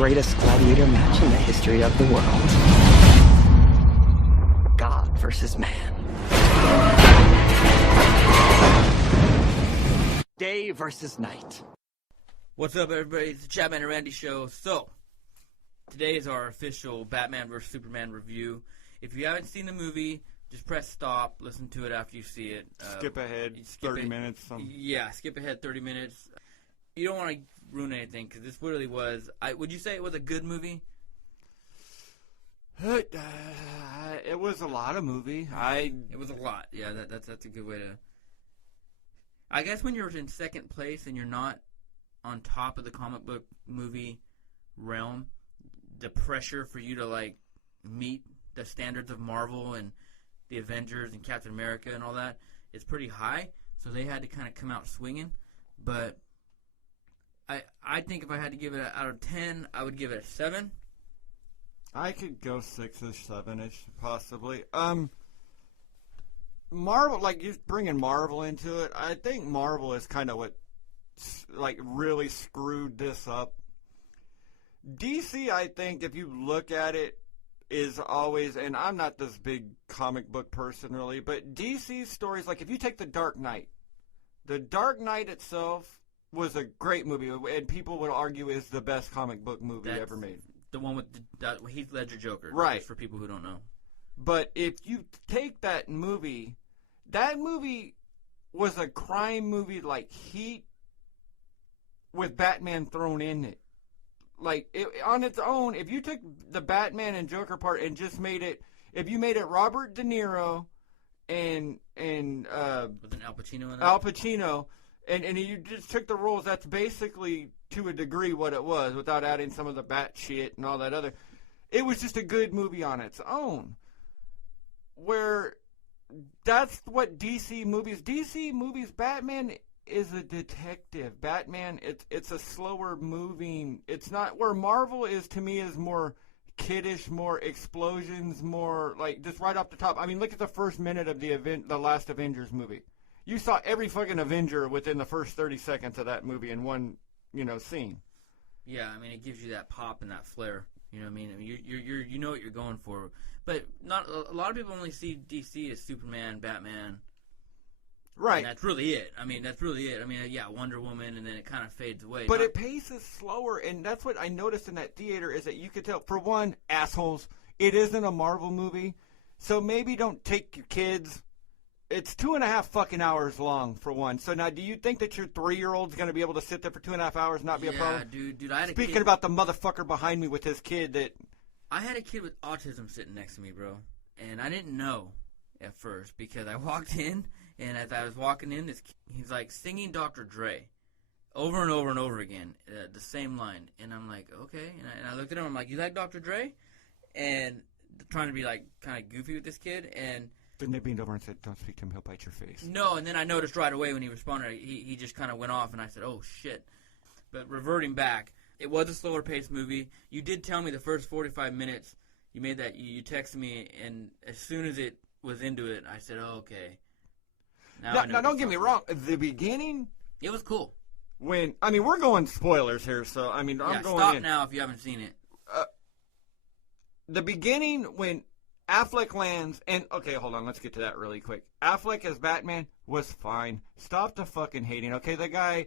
greatest gladiator match in the history of the world. God versus man. Day versus night. What's up, everybody? It's the Chadman and Randy Show. So, today is our official Batman vs. Superman review. If you haven't seen the movie, just press stop, listen to it after you see it. Skip ahead 30 minutes. Yeah, skip ahead 30 minutes. You don't want to ruin anything, because this literally was... would you say it was a good movie? It was a lot of movie. It was a lot. Yeah, that's a good way to... I guess when you're in second place and you're not on top of the comic book movie realm, the pressure for you to, like, meet the standards of Marvel and the Avengers and Captain America and all that is pretty high. So they had to kind of come out swinging. But I think if I had to give it out of 10, I would give it a 7. I could go 6-ish, 7-ish, possibly. Marvel, like, you bringing Marvel into it, I think Marvel is kind of what, like, really screwed this up. DC, I think, if you look at it, is always, and I'm not this big comic book person, really, but DC stories, like, if you take The Dark Knight itself was a great movie, and people would argue is the best comic book movie ever made. The one with Heath Ledger Joker. Right. Just for people who don't know. But if you take that movie was a crime movie like Heat with Batman thrown in it. Like, on its own, if you took the Batman and Joker part and just made it, if you made it Robert De Niro and With an Al Pacino in it? Al Pacino, and you just took the roles, that's basically, to a degree, what it was, without adding some of the bat shit and all that other. It was just a good movie on its own. Where that's what DC movies, Batman is a detective. Batman, it's a slower moving. It's not where Marvel is, to me, is more kiddish, more explosions, more like just right off the top. I mean, look at the first minute of the last Avengers movie. You saw every fucking Avenger within the first 30 seconds of that movie in one, scene. Yeah, I mean, it gives you that pop and that flair. You know what I mean? You know what you're going for. But not a lot of people only see DC as Superman, Batman. Right. And that's really it. I mean, yeah, Wonder Woman, and then it kind of fades away. But it paces slower, and that's what I noticed in that theater is that you could tell, for one, assholes, it isn't a Marvel movie, so maybe don't take your kids. It's 2.5 fucking hours long, for one. So now, do you think that your 3-year-old's going to be able to sit there for 2.5 hours and not be a problem? Yeah, dude, I had Speaking about the motherfucker behind me with his kid that... I had a kid with autism sitting next to me, bro, and I didn't know at first because I walked in, and as I was walking in, he's like singing Dr. Dre over and over and over again, the same line, and I'm like, okay, and I looked at him, I'm like, you like Dr. Dre? And trying to be like kind of goofy with this kid, and then they leaned over and said, don't speak to him, he'll bite your face. No, and then I noticed right away when he responded, he just kind of went off, and I said, oh, shit. But reverting back, it was a slower-paced movie. You did tell me the first 45 minutes, you made that, you texted me, and as soon as it was into it, I said, oh, okay. Now don't get me wrong. The beginning... It was cool. We're going spoilers here, so, I'm going in. Stop now if you haven't seen it. The beginning, when Affleck lands, and, okay, hold on, let's get to that really quick. Affleck as Batman was fine. Stop the fucking hating, okay? The guy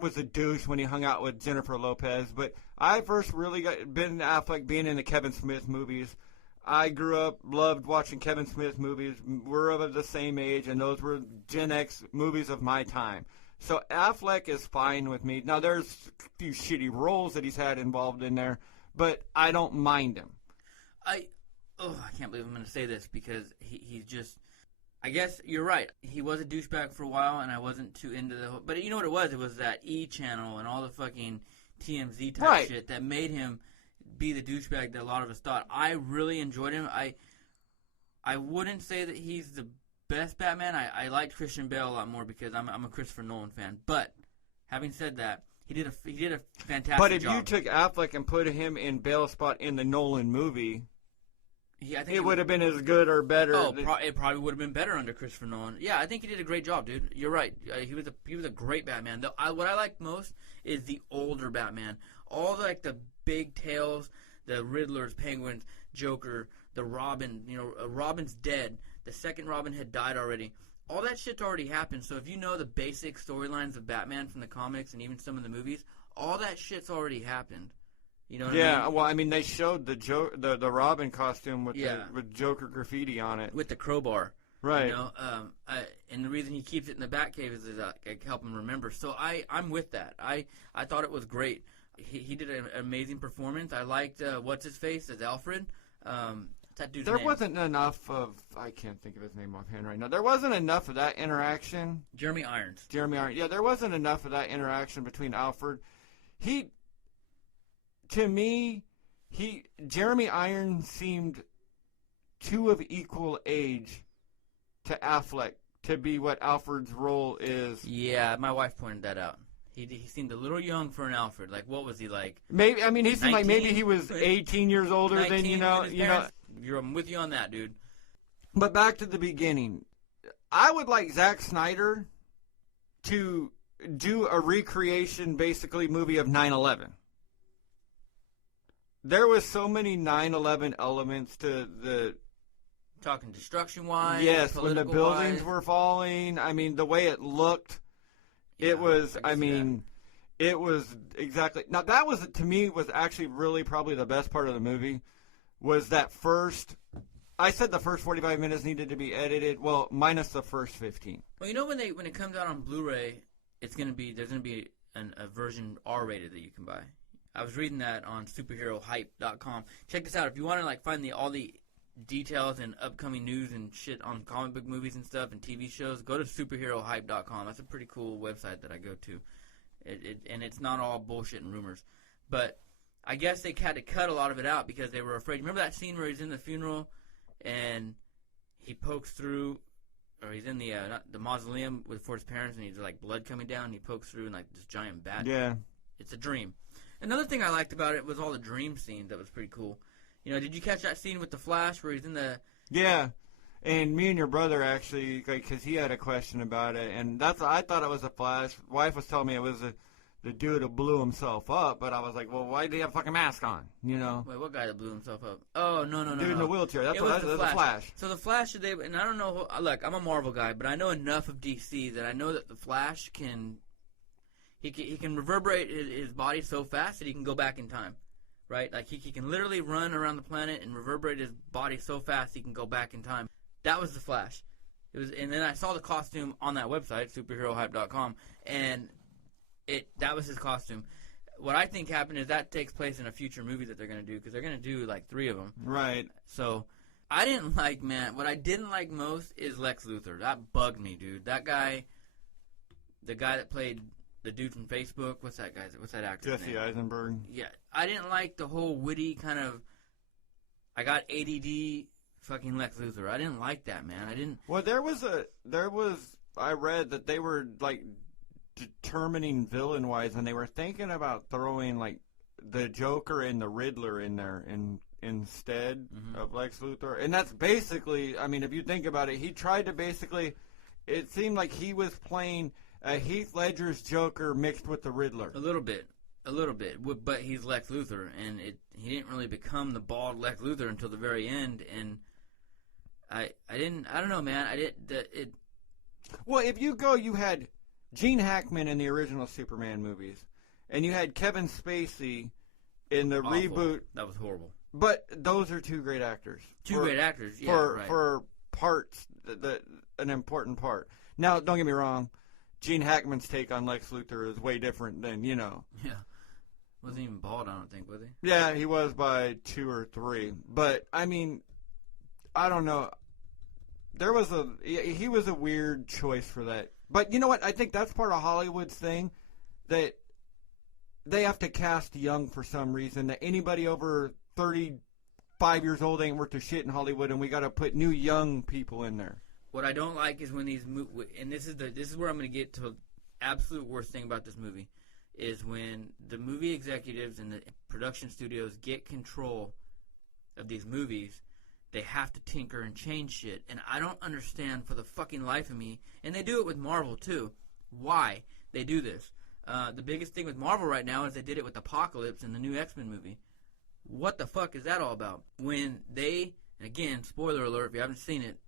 was a douche when he hung out with Jennifer Lopez, but I first really been Affleck being in the Kevin Smith movies. I grew up, loved watching Kevin Smith movies. We're of the same age, and those were Gen X movies of my time. So Affleck is fine with me. Now, there's a few shitty roles that he's had involved in there, but I don't mind him. I can't believe I'm going to say this because he's just... I guess you're right. He was a douchebag for a while, and I wasn't too into the... But you know what it was? It was that E! Channel and all the fucking TMZ type shit that made him be the douchebag that a lot of us thought. I really enjoyed him. I wouldn't say that he's the best Batman. I liked Christian Bale a lot more because I'm a Christopher Nolan fan. But having said that, he did a fantastic job. But if you took Affleck and put him in Bale's spot in the Nolan movie... I think it would have been as good or better. Oh, it probably would have been better under Christopher Nolan. Yeah, I think he did a great job, dude. You're right. He was a great Batman. What I like most is the older Batman. All the big tales, the Riddlers, Penguins, Joker, the Robin. Robin's dead. The second Robin had died already. All that shit's already happened. So if you know the basic storylines of Batman from the comics and even some of the movies, all that shit's already happened. You know what I mean? Well, I mean, they showed the Robin costume with Joker graffiti on it. With the crowbar. Right. And the reason he keeps it in the Batcave is to help him remember. So I'm with that. I thought it was great. He did an amazing performance. I liked what's-his-face as Alfred. That dude's name. Wasn't enough of... I can't think of his name offhand right now. There wasn't enough of that interaction. Jeremy Irons. Yeah, there wasn't enough of that interaction between Alfred. To me, Jeremy Irons seemed too of equal age to Affleck to be what Alfred's role is. Yeah, my wife pointed that out. He seemed a little young for an Alfred. Like, what was he like? Maybe he seemed like maybe he was 18 years older than I'm with you on that, dude. But back to the beginning, I would like Zack Snyder to do a recreation, basically, movie of 9/11. There was so many 9/11 elements to the... Talking destruction-wise, yes, when the buildings were falling. I mean, the way it looked, it was exactly... Now, that was, to me, was actually really probably the best part of the movie, was that first... I said the first 45 minutes needed to be edited, well, minus the first 15. Well, when it comes out on Blu-ray, there's going to be a version R-rated that you can buy. I was reading that on superherohype.com. Check this out. If you want to find all the details and upcoming news and shit on comic book movies and stuff and TV shows, go to superherohype.com. That's a pretty cool website that I go to. And it's not all bullshit and rumors. But I guess they had to cut a lot of it out because they were afraid. Remember that scene where he's in the funeral and he pokes through, or he's in the mausoleum for his parents and he's blood coming down and he pokes through and this giant bat? Yeah. It's a dream. Another thing I liked about it was all the dream scenes. That was pretty cool. Did you catch that scene with the Flash where he's in the... Yeah, and me and your brother actually, because he had a question about it, and I thought it was the Flash. Wife was telling me it was the dude who blew himself up, but I was like, well, why did he have a fucking mask on, Wait, what guy that blew himself up? Oh, no. Dude in the wheelchair. That's the Flash. So the Flash, and I don't know, look, I'm a Marvel guy, but I know enough of DC that I know that the Flash can... He can reverberate his body so fast that he can go back in time, right? He can literally run around the planet and reverberate his body so fast he can go back in time. That was the Flash. And then I saw the costume on that website, superherohype.com, and that was his costume. What I think happened is that takes place in a future movie that they're going to do because they're going to do 3 of them. Right. So I didn't like, what I didn't like most is Lex Luthor. That bugged me, dude. That guy, the guy that played the dude from Facebook, what's that actor's name? Jesse Eisenberg. Yeah, I didn't like the whole witty kind of, I got ADD fucking Lex Luthor. I didn't like that, man. I didn't. Well, I read that they were determining villain-wise, and they were thinking about throwing the Joker and the Riddler in there instead of Lex Luthor. And that's basically, I mean, if you think about it, he tried to basically, it seemed like he was playing Heath Ledger's Joker mixed with the Riddler. A little bit, but he's Lex Luthor, and he didn't really become the bald Lex Luthor until the very end, and I don't know, man, Well, if you had Gene Hackman in the original Superman movies, and you had Kevin Spacey in the reboot. That was horrible. But those are 2 great actors. Great actors, yeah, right. For parts, an important part. Now, don't get me wrong, Gene Hackman's take on Lex Luthor is way different than, Yeah. Wasn't even bald, I don't think, was he? Yeah, he was by 2 or 3. But, I mean, I don't know. He was a weird choice for that. But you know what? I think that's part of Hollywood's thing, that they have to cast young for some reason, that anybody over 35 years old ain't worth a shit in Hollywood, and we got to put new young people in there. What I don't like is when and this is where I'm going to get to the absolute worst thing about this movie, is when the movie executives and the production studios get control of these movies. they have to tinker and change shit. And I don't understand for the fucking life of me. And they do it with Marvel, too. Why they do this. The biggest thing with Marvel right now is they did it with Apocalypse in the new X-Men movie. What the fuck is that all about? When they, again, spoiler alert, if you haven't seen it,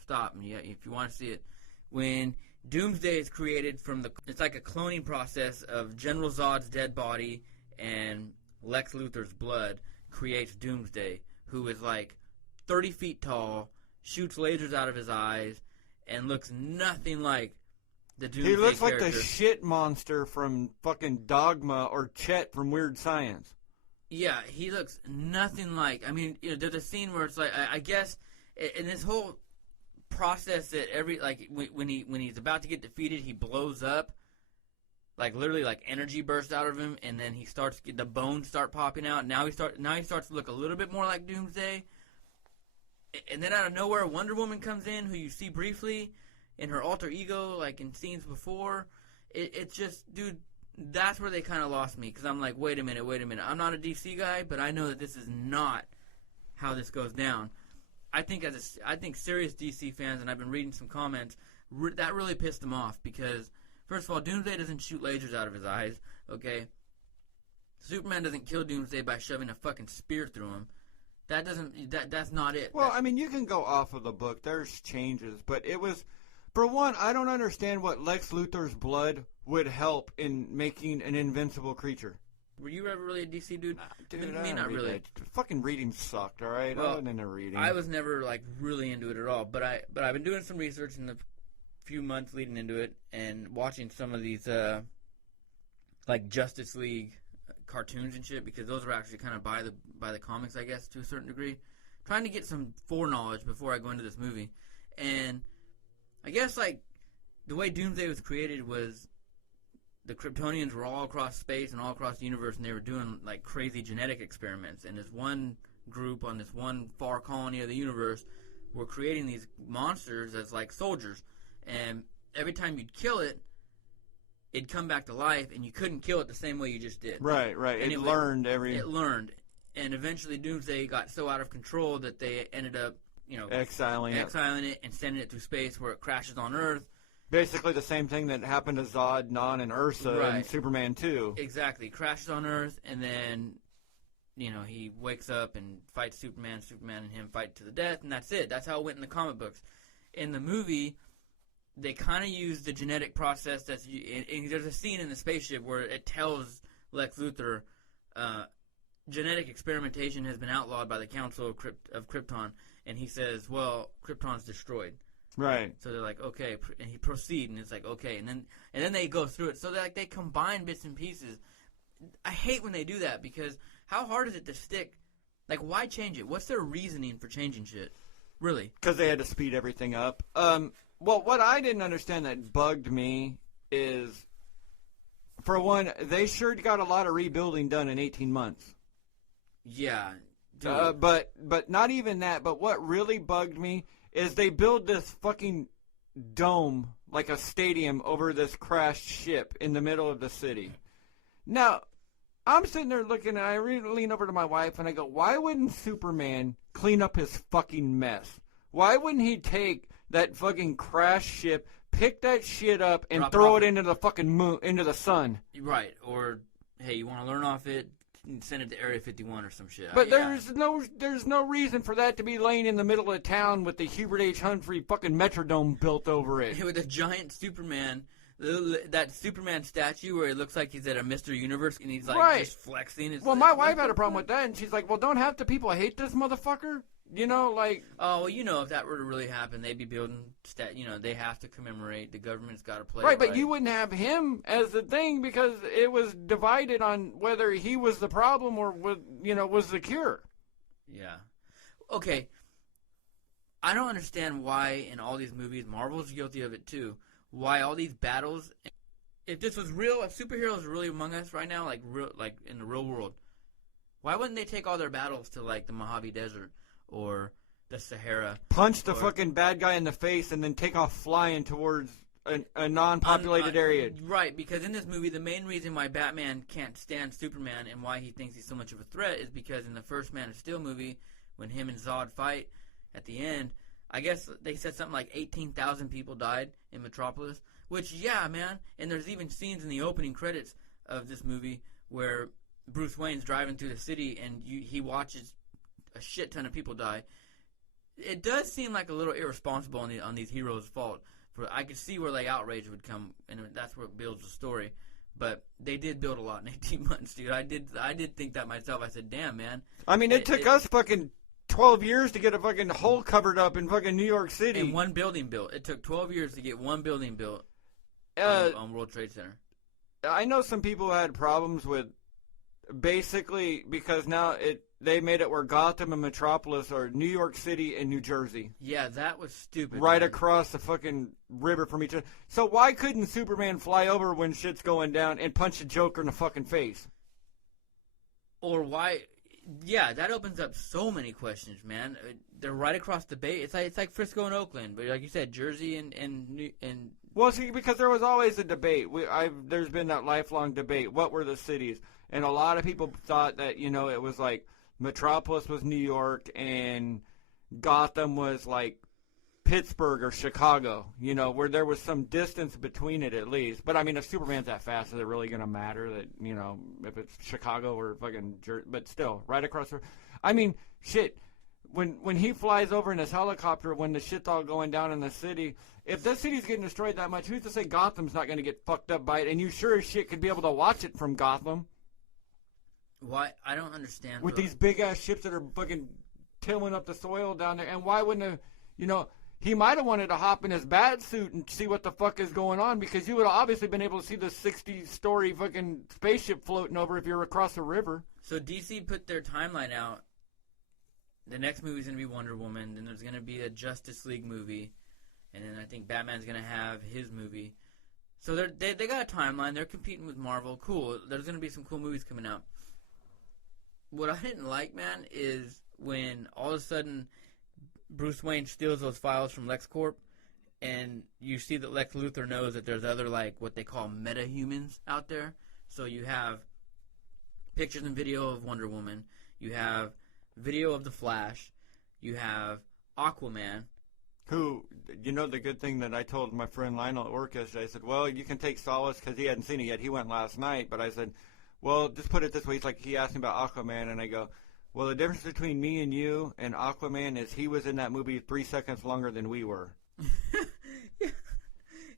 stop. If you want to see it. When Doomsday is created from it's like a cloning process of General Zod's dead body and Lex Luthor's blood creates Doomsday, who is like 30 feet tall, shoots lasers out of his eyes, and looks nothing like the Doomsday He looks character. like the shit monster from fucking Dogma or Chet from Weird Science. Yeah, he looks nothing like. I mean, there's a scene where it's like, I guess, in this whole process that when he's about to get defeated, he blows up, like literally like energy bursts out of him, and then the bones start popping out. Now he starts to look a little bit more like Doomsday, and then out of nowhere, Wonder Woman comes in, who you see briefly in her alter ego, like in scenes before. It's just, dude. That's where they kind of lost me, because I'm like, wait a minute. I'm not a DC guy, but I know that this is not how this goes down. I think serious DC fans, and I've been reading some comments, that really pissed them off, because first of all, Doomsday doesn't shoot lasers out of his eyes, okay? Superman doesn't kill Doomsday by shoving a fucking spear through him. That's not it. Well, I mean, you can go off of the book. There's changes, but it was, for one, I don't understand what Lex Luthor's blood would help in making an invincible creature. Were you ever really a DC dude? Dude, Me, not really. That. Fucking reading sucked, all right? Well, I wasn't into reading. I was never like really into it at all, but I've been doing some research in the few months leading into it and watching some of these like Justice League cartoons and shit, because those are actually kind of by the comics, I guess, to a certain degree. Trying to get some foreknowledge before I go into this movie, and I guess like the way Doomsday was created was, the Kryptonians were all across space and all across the universe, and they were doing like crazy genetic experiments. And this one group on this one far colony of the universe were creating these monsters as like soldiers. And every time you'd kill it, it'd come back to life, and you couldn't kill it the same way you just did. Right. And It learned. And eventually Doomsday got so out of control that they ended up, exiling it and sending it through space, where it crashes on Earth. Basically the same thing that happened to Zod, Non, and Ursa in Superman 2. Exactly. Crashes on Earth, and then, he wakes up and fights Superman. Superman and him fight to the death, and that's it. That's how it went in the comic books. In the movie, they kind of use the genetic process and there's a scene in the spaceship where it tells Lex Luthor, genetic experimentation has been outlawed by the Council of Krypton, and he says, well, Krypton's destroyed. Right. So they're like, okay, and he proceeds, and it's like, okay, and then they go through it. So they combine bits and pieces. I hate when they do that, because how hard is it to stick? Like, why change it? What's their reasoning for changing shit? Really? Because they had to speed everything up. Well, what I didn't understand that bugged me is, for one, they sure got a lot of rebuilding done in 18 months. Yeah. But not even that. But what really bugged me is they build this fucking dome, like a stadium, over this crashed ship in the middle of the city. Now, I'm sitting there looking, and I lean over to my wife, and I go, why wouldn't Superman clean up his fucking mess? Why wouldn't he take that fucking crashed ship, pick that shit up, and throw it into the fucking moon, into the sun? Right. Or, hey, you want to learn off it? Send it to Area 51 or some shit. But there's no reason for that to be laying in the middle of town with the Hubert H. Humphrey fucking Metrodome built over it. With a giant Superman, that Superman statue where it looks like he's at a Mr. Universe and he's like just flexing. My wife had a problem with that, and she's like, well, don't half the people hate this motherfucker? Oh, well, if that were to really happen, they'd be building they have to commemorate. The government's got to play. Right, but you wouldn't have him as the thing, because it was divided on whether he was the problem or was the cure. Yeah. Okay. I don't understand why in all these movies, Marvel's guilty of it too, why all these battles, if this was real, if superheroes were really among us right now, like in the real world, why wouldn't they take all their battles to like the Mojave Desert or the Sahara? Punch the fucking bad guy in the face and then take off flying towards a non-populated area. Right, because in this movie, the main reason why Batman can't stand Superman and why he thinks he's so much of a threat is because in the first Man of Steel movie, when him and Zod fight, at the end, I guess they said something like 18,000 people died in Metropolis, which, yeah, man. And there's even scenes in the opening credits of this movie where Bruce Wayne's driving through the city and he watches a shit ton of people die. It does seem like a little irresponsible on these heroes' fault. I could see where like outrage would come, and that's where it builds the story. But they did build a lot in 18 months, dude. I did think that myself. I said, damn, man. I mean, it took us fucking 12 years to get a fucking hole covered up in fucking New York City. And one building built. It took 12 years to get one building built on World Trade Center. I know some people had problems with basically because now they made it where Gotham and Metropolis are New York City and New Jersey. Yeah, that was stupid. Right man. across the fucking river from each other. So why couldn't Superman fly over when shit's going down and punch the Joker in the fucking face? Or why... Yeah, that opens up so many questions, man. They're right across the bay. It's like Frisco and Oakland, but like you said, Jersey and Well, see, because there was always a debate. There's been that lifelong debate. What were the cities? And a lot of people thought that, it was like Metropolis was New York and Gotham was like Pittsburgh or Chicago, where there was some distance between it at least. But, I mean, if Superman's that fast, is it really going to matter that, if it's Chicago or fucking but still, right across the... I mean, shit, when he flies over in his helicopter, when the shit's all going down in the city, if this city's getting destroyed that much, who's to say Gotham's not going to get fucked up by it? And you sure as shit could be able to watch it from Gotham. Why? I don't understand. With these big-ass ships that are fucking tilling up the soil down there. And why wouldn't he might have wanted to hop in his bat suit and see what the fuck is going on, because you would have obviously been able to see the 60-story fucking spaceship floating over if you're across the river. So DC put their timeline out. The next movie's going to be Wonder Woman. Then there's going to be a Justice League movie. And then I think Batman's going to have his movie. So they got a timeline. They're competing with Marvel. Cool. There's going to be some cool movies coming out. What I didn't like, man, is when all of a sudden Bruce Wayne steals those files from LexCorp, and you see that Lex Luthor knows that there's other, like, what they call meta-humans out there. So you have pictures and video of Wonder Woman. You have video of the Flash. You have Aquaman. Who, the good thing that I told my friend Lionel at work yesterday, I said, well, you can take solace because he hadn't seen it yet. He went last night, but I said, well, just put it this way. He asked me about Aquaman, and I go, well, the difference between me and you and Aquaman is he was in that movie 3 seconds longer than we were. Yeah.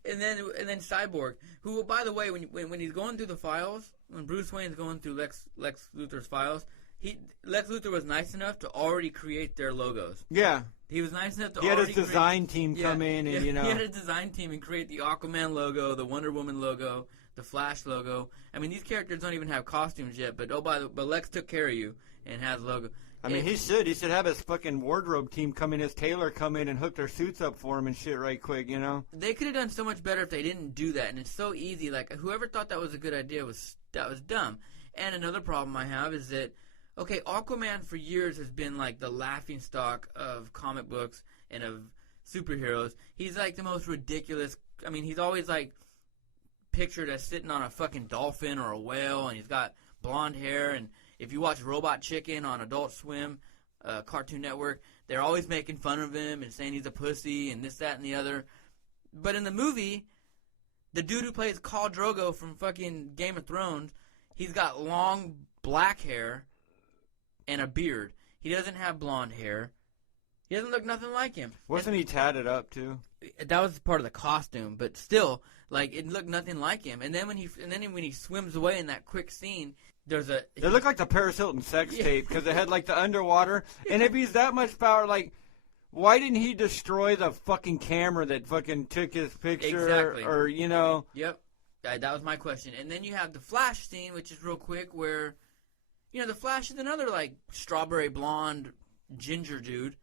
And then Cyborg, who, by the way, when he's going through the files, when Bruce Wayne's going through Lex Luthor's files, Lex Luthor was nice enough to already create their logos. Yeah. He was nice enough to He had his design team come in and, He had a design team and create the Aquaman logo, the Wonder Woman logo, the Flash logo. I mean, these characters don't even have costumes yet, but Lex took care of you and has logo. I mean, he should have his fucking wardrobe team come in, his tailor come in and hook their suits up for him and shit right quick, They could have done so much better if they didn't do that, and it's so easy. Like, whoever thought that was a good idea was dumb. And another problem I have is that, okay, Aquaman for years has been like the laughingstock of comic books and of superheroes. He's like the most ridiculous. I mean, he's always like pictured as sitting on a fucking dolphin or a whale, and he's got blonde hair. And if you watch Robot Chicken on Adult Swim, Cartoon Network, they're always making fun of him and saying he's a pussy and this, that, and the other. But in the movie, the dude who plays Khal Drogo from fucking Game of Thrones, he's got long black hair and a beard. He doesn't have blonde hair. He doesn't look nothing like him. Wasn't he tatted up too? That was part of the costume, but still, like, it looked nothing like him. And then when he swims away in that quick scene, They look like the Paris Hilton sex tape because they had like the underwater. And if he's that much power, like, why didn't he destroy the fucking camera that fucking took his picture? Exactly. Or Yep. That was my question. And then you have the Flash scene, which is real quick, where the Flash is another like strawberry blonde ginger dude,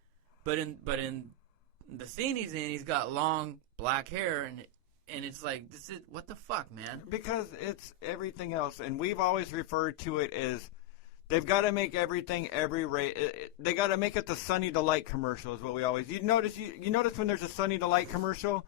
but in the scene he's in, he's got long black hair and it's like, this is, what the fuck, man? Because it's everything else, and we've always referred to it as they've got to make everything they got to make it the Sunny Delight commercial is what we always. You notice when there's a Sunny Delight commercial,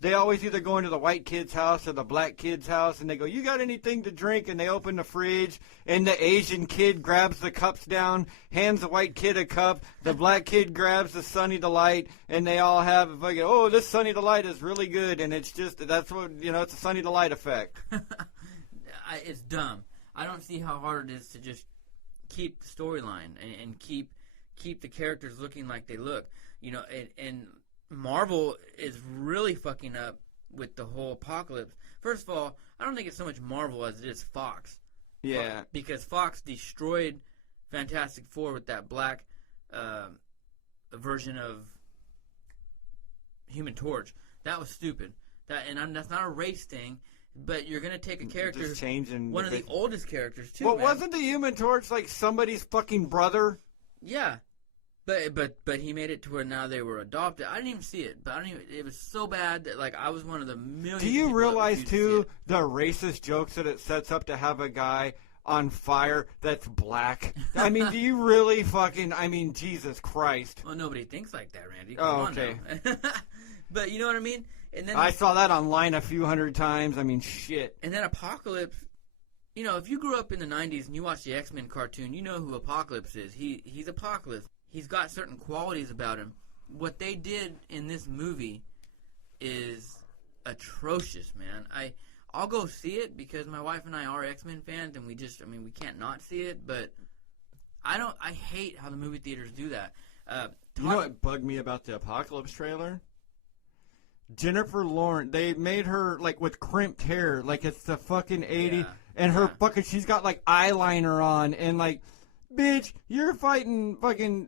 they always either go into the white kid's house or the black kid's house, and they go, you got anything to drink? And they open the fridge, and the Asian kid grabs the cups down, hands the white kid a cup, the black kid grabs the Sunny Delight, and they all have, fucking, oh, this Sunny Delight is really good, and it's just, that's what, it's a Sunny Delight effect. It's dumb. I don't see how hard it is to just keep the storyline and keep the characters looking like they look. And Marvel is really fucking up with the whole apocalypse. First of all, I don't think it's so much Marvel as it is Fox. Yeah. Because Fox destroyed Fantastic Four with that black version of Human Torch. That was stupid. That's not a race thing, but you're going to take a character, just changing one of the oldest characters, too, Well, man. wasn't the Human Torch like somebody's fucking brother? Yeah. But he made it to where now they were adopted. I didn't even see it, but it was so bad that like I was one of the millions. Do you people realize that too the racist jokes that it sets up to have a guy on fire that's black? I mean, do you really fucking? I mean, Jesus Christ! Well, nobody thinks like that, Randy. Oh, okay. But you know what I mean. And then I saw that online a few hundred times. I mean, shit. And then Apocalypse. If you grew up in the '90s and you watched the X-Men cartoon, you know who Apocalypse is. He's Apocalypse. He's got certain qualities about him. What they did in this movie is atrocious, man. I'll go see it because my wife and I are X-Men fans, and we can't not see it. But I hate how the movie theaters do that. You know what bugged me about the Apocalypse trailer? Jennifer Lawrence, they made her like with crimped hair, like it's the fucking 80s, and her fucking, she's got like eyeliner on, and like, bitch, you're fighting fucking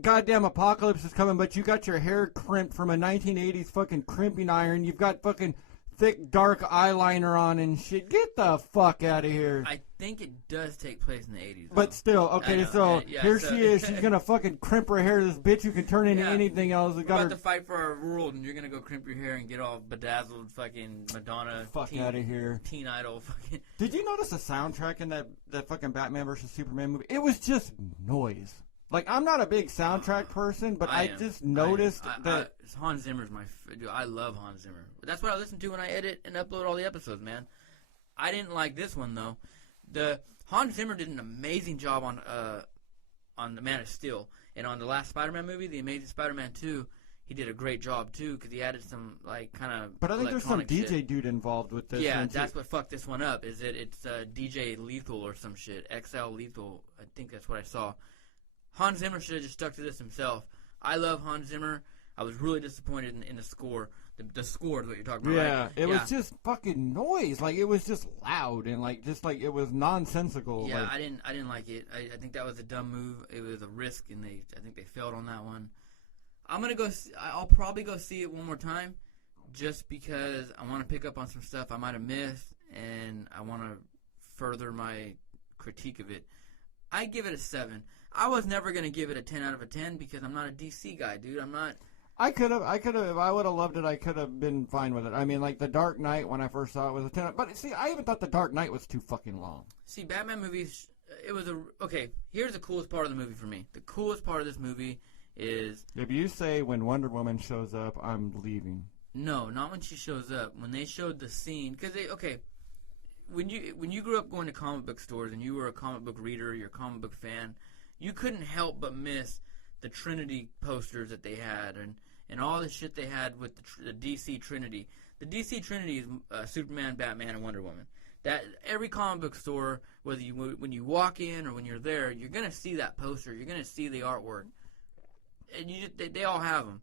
goddamn apocalypse is coming, but you got your hair crimped from a 1980s fucking crimping iron. You've got fucking thick, dark eyeliner on and shit. Get the fuck out of here. I think it does take place in the 80s. Though. But still, okay, so here she is. She's going to fucking crimp her hair. This bitch who can turn into anything else. We're about to fight for our world, and you're going to go crimp your hair and get all bedazzled fucking Madonna. Fuck out of here. Teen Idol fucking. Did you notice the soundtrack in that fucking Batman vs. Superman movie? It was just noise. Like, I'm not a big soundtrack person, but I just noticed that... Hans Zimmer's dude, I love Hans Zimmer. That's what I listen to when I edit and upload all the episodes, man. I didn't like this one, though. Hans Zimmer did an amazing job on The Man of Steel. And on the last Spider-Man movie, The Amazing Spider-Man 2, he did a great job, too, because he added some, like, kind of But I think there's some DJ dude involved with this. Yeah, that's what fucked this one up, is it's DJ Lethal or some shit. XL Lethal. I think that's what I saw. Hans Zimmer should have just stuck to this himself. I love Hans Zimmer. I was really disappointed in the score. The score is what you're talking about, right? It was just fucking noise. Like, it was just loud and, like, just like it was nonsensical. Yeah, like, I didn't like it. I think that was a dumb move. It was a risk, and I think they failed on that one. I'll probably go see it one more time just because I want to pick up on some stuff I might have missed, and I want to further my critique of it. I give it a 7. I was never going to give it a 10 out of a 10 because I'm not a DC guy, dude. I'm not. I could have, if I would have loved it, I could have been fine with it. I mean, like, The Dark Knight, when I first saw it, was a 10. But, see, I even thought The Dark Knight was too fucking long. See, Batman movies, okay, here's the coolest part of the movie for me. The coolest part of this movie is... If you say when Wonder Woman shows up, I'm leaving. No, not when she shows up. When they showed the scene, because when you grew up going to comic book stores and you were a comic book reader, you're a comic book fan, you couldn't help but miss the Trinity posters that they had and all the shit they had with the DC Trinity. The DC Trinity is Superman, Batman, and Wonder Woman. That every comic book store, when you walk in or when you're there, you're gonna see that poster. You're gonna see the artwork, and they all have them.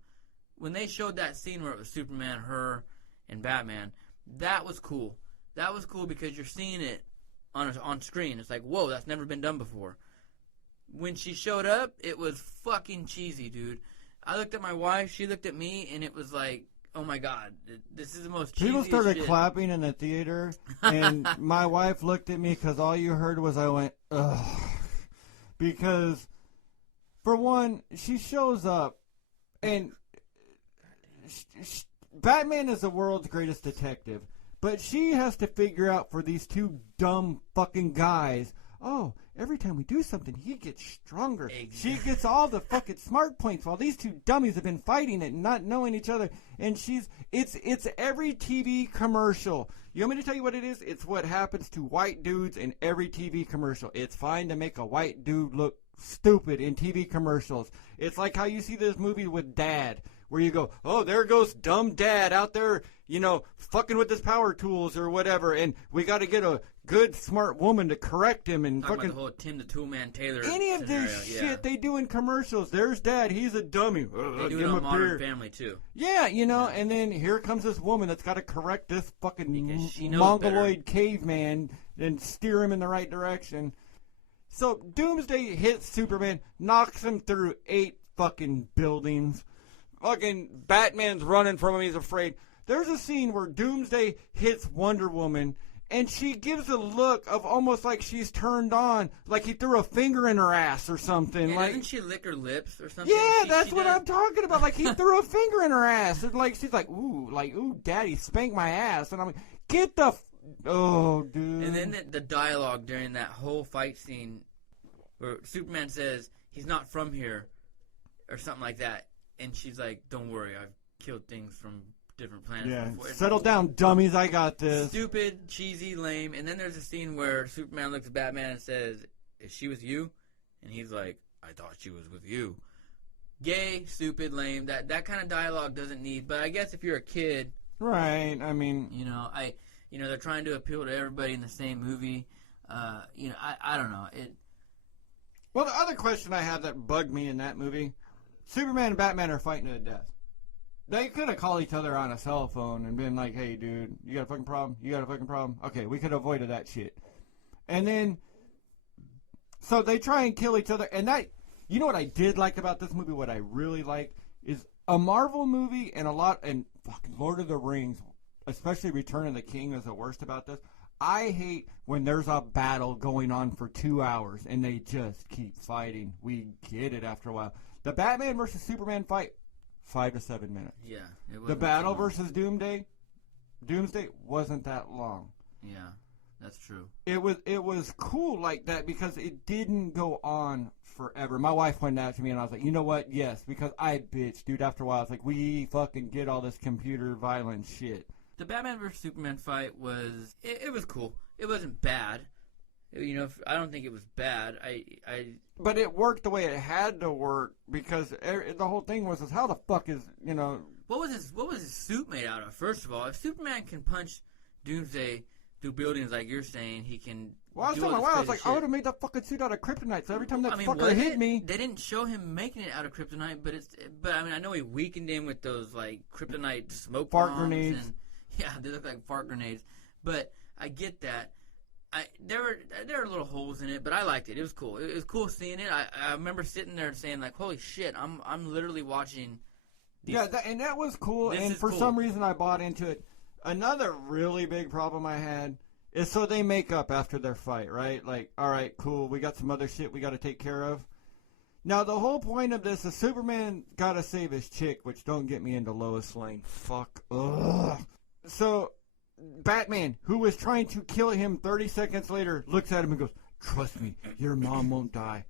When they showed that scene where it was Superman, her, and Batman, that was cool. That was cool because you're seeing it on screen. It's like, whoa, that's never been done before. When she showed up, it was fucking cheesy, dude. I looked at my wife, she looked at me, and it was like, oh my god, this is the most cheesy People started shit. clapping in the theater, and my wife looked at me because all you heard was I went, ugh. Because, for one, she shows up, and Batman is the world's greatest detective. But she has to figure out for these two dumb fucking guys, oh, every time we do something, he gets stronger. Exactly. She gets all the fucking smart points while these two dummies have been fighting it and not knowing each other. And it's every TV commercial. You want me to tell you what it is? It's what happens to white dudes in every TV commercial. It's fine to make a white dude look stupid in TV commercials. It's like how you see this movie with Dad, where you go, oh, there goes dumb Dad out there, fucking with his power tools or whatever, and we got to get a good, smart woman to correct him and Talking fucking about the whole Tim the Toolman Taylor any of scenario, this shit they do in commercials. There's Dad, he's a dummy. They do give it him on a Modern beer. Family, too. Yeah, and then here comes this woman that's got to correct this fucking Because she knows mongoloid caveman and steer him in the right direction. So Doomsday hits Superman, knocks him through 8 fucking buildings. Fucking Batman's running from him, he's afraid. There's a scene where Doomsday hits Wonder Woman, and she gives a look of almost like she's turned on, like he threw a finger in her ass or something. Yeah, like, doesn't she lick her lips or something? yeah, that's she what does. I'm talking about. Like, he threw a finger in her ass. And, like, she's like, ooh, Daddy, spank my ass. And I'm like, get the oh, dude. And then the dialogue during that whole fight scene where Superman says, he's not from here, or something like that. And she's like, don't worry, I've killed things from different planets before. Settle down, dummies, I got this. Stupid, cheesy, lame. And then there's a scene where Superman looks at Batman and says, is she with you? And he's like, I thought she was with you. Gay, stupid, lame. That kind of dialogue doesn't need. But I guess if you're a kid, right? I mean, they're trying to appeal to everybody in the same movie. I don't know. Well, the other question I had that bugged me in that movie, Superman and Batman are fighting to the death. They could have called each other on a cell phone and been like, hey, dude, you got a fucking problem? You got a fucking problem? Okay, we could have avoided that shit. And then, so they try and kill each other. And that, you know what I did like about this movie, what I really liked, is a Marvel movie and fucking Lord of the Rings, especially Return of the King is the worst about this. I hate when there's a battle going on for 2 hours and they just keep fighting. We get it after a while. The Batman versus Superman fight, 5 to 7 minutes. Yeah. The battle versus Doomsday wasn't that long. Yeah, that's true. It was cool like that because it didn't go on forever. My wife pointed out to me and I was like, you know what? Yes, because I bitched, dude. After a while, it's like, we fucking get all this computer violence shit. The Batman vs. Superman fight was it was cool. It wasn't bad. I don't think it was bad. But it worked the way it had to work because the whole thing was how the fuck is What was his suit made out of? First of all, if Superman can punch Doomsday through buildings like you're saying, he can. Well, I was talking about, I was like, I would have made that fucking suit out of kryptonite. So every time that fucker hit me, they didn't show him making it out of kryptonite. But I know he weakened him with those like kryptonite smoke fart bombs grenades. And, yeah, they look like fart grenades. But I get that. There were little holes in it, but I liked it. It was cool. It was cool seeing it. I remember sitting there saying like, "Holy shit! I'm literally watching." And that was cool. And for cool. some reason, I bought into it. Another really big problem I had is so they make up after their fight, right? Like, all right, cool. We got some other shit we got to take care of. Now the whole point of this is Superman got to save his chick, which don't get me into Lois Lane. Fuck. Ugh. So Batman, who was trying to kill him 30 seconds later, looks at him and goes, trust me, your mom won't die.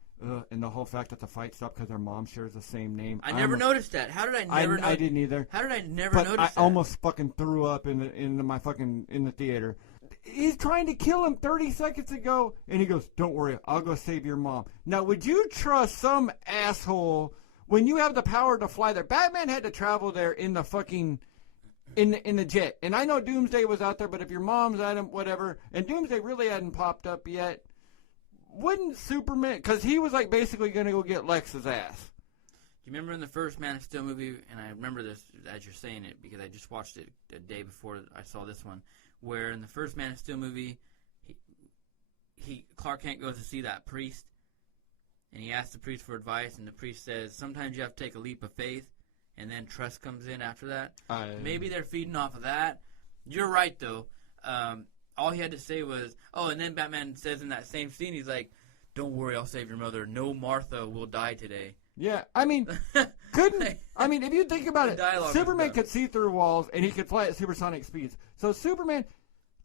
And the whole fact that the fight stopped because their mom shares the same name. I never noticed that. How did I never notice? I didn't either. How did I never but notice that? I almost fucking threw up in the theater. He's trying to kill him 30 seconds ago, and he goes, don't worry, I'll go save your mom. Now, would you trust some asshole when you have the power to fly there? Batman had to travel there in the fucking... In the jet. And I know Doomsday was out there, but if your mom's at him, whatever, and Doomsday really hadn't popped up yet, wouldn't Superman, because he was like basically going to go get Lex's ass. You remember in the first Man of Steel movie, and I remember this as you're saying it because I just watched it a day before I saw this one, where in the first Man of Steel movie, Clark Kent goes to see that priest, and he asks the priest for advice, and the priest says, sometimes you have to take a leap of faith, and then trust comes in after that. Maybe they're feeding off of that. You're right, though. All he had to say was, and then Batman says in that same scene, he's like, don't worry, I'll save your mother. No Martha will die today. Yeah, I mean, if you think about it, Superman could see through walls, and he could fly at supersonic speeds. So Superman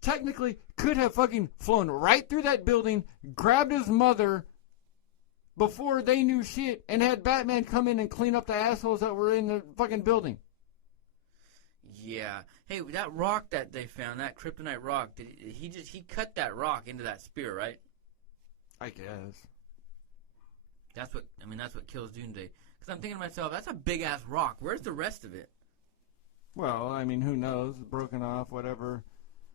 technically could have fucking flown right through that building, grabbed his mother before they knew shit, and had Batman come in and clean up the assholes that were in the fucking building. Yeah. Hey, that rock that they found, that kryptonite rock, he cut that rock into that spear, right? I guess. That's what kills Doomsday. Because I'm thinking to myself, that's a big ass rock. Where's the rest of it? Well, I mean, who knows? Broken off, whatever.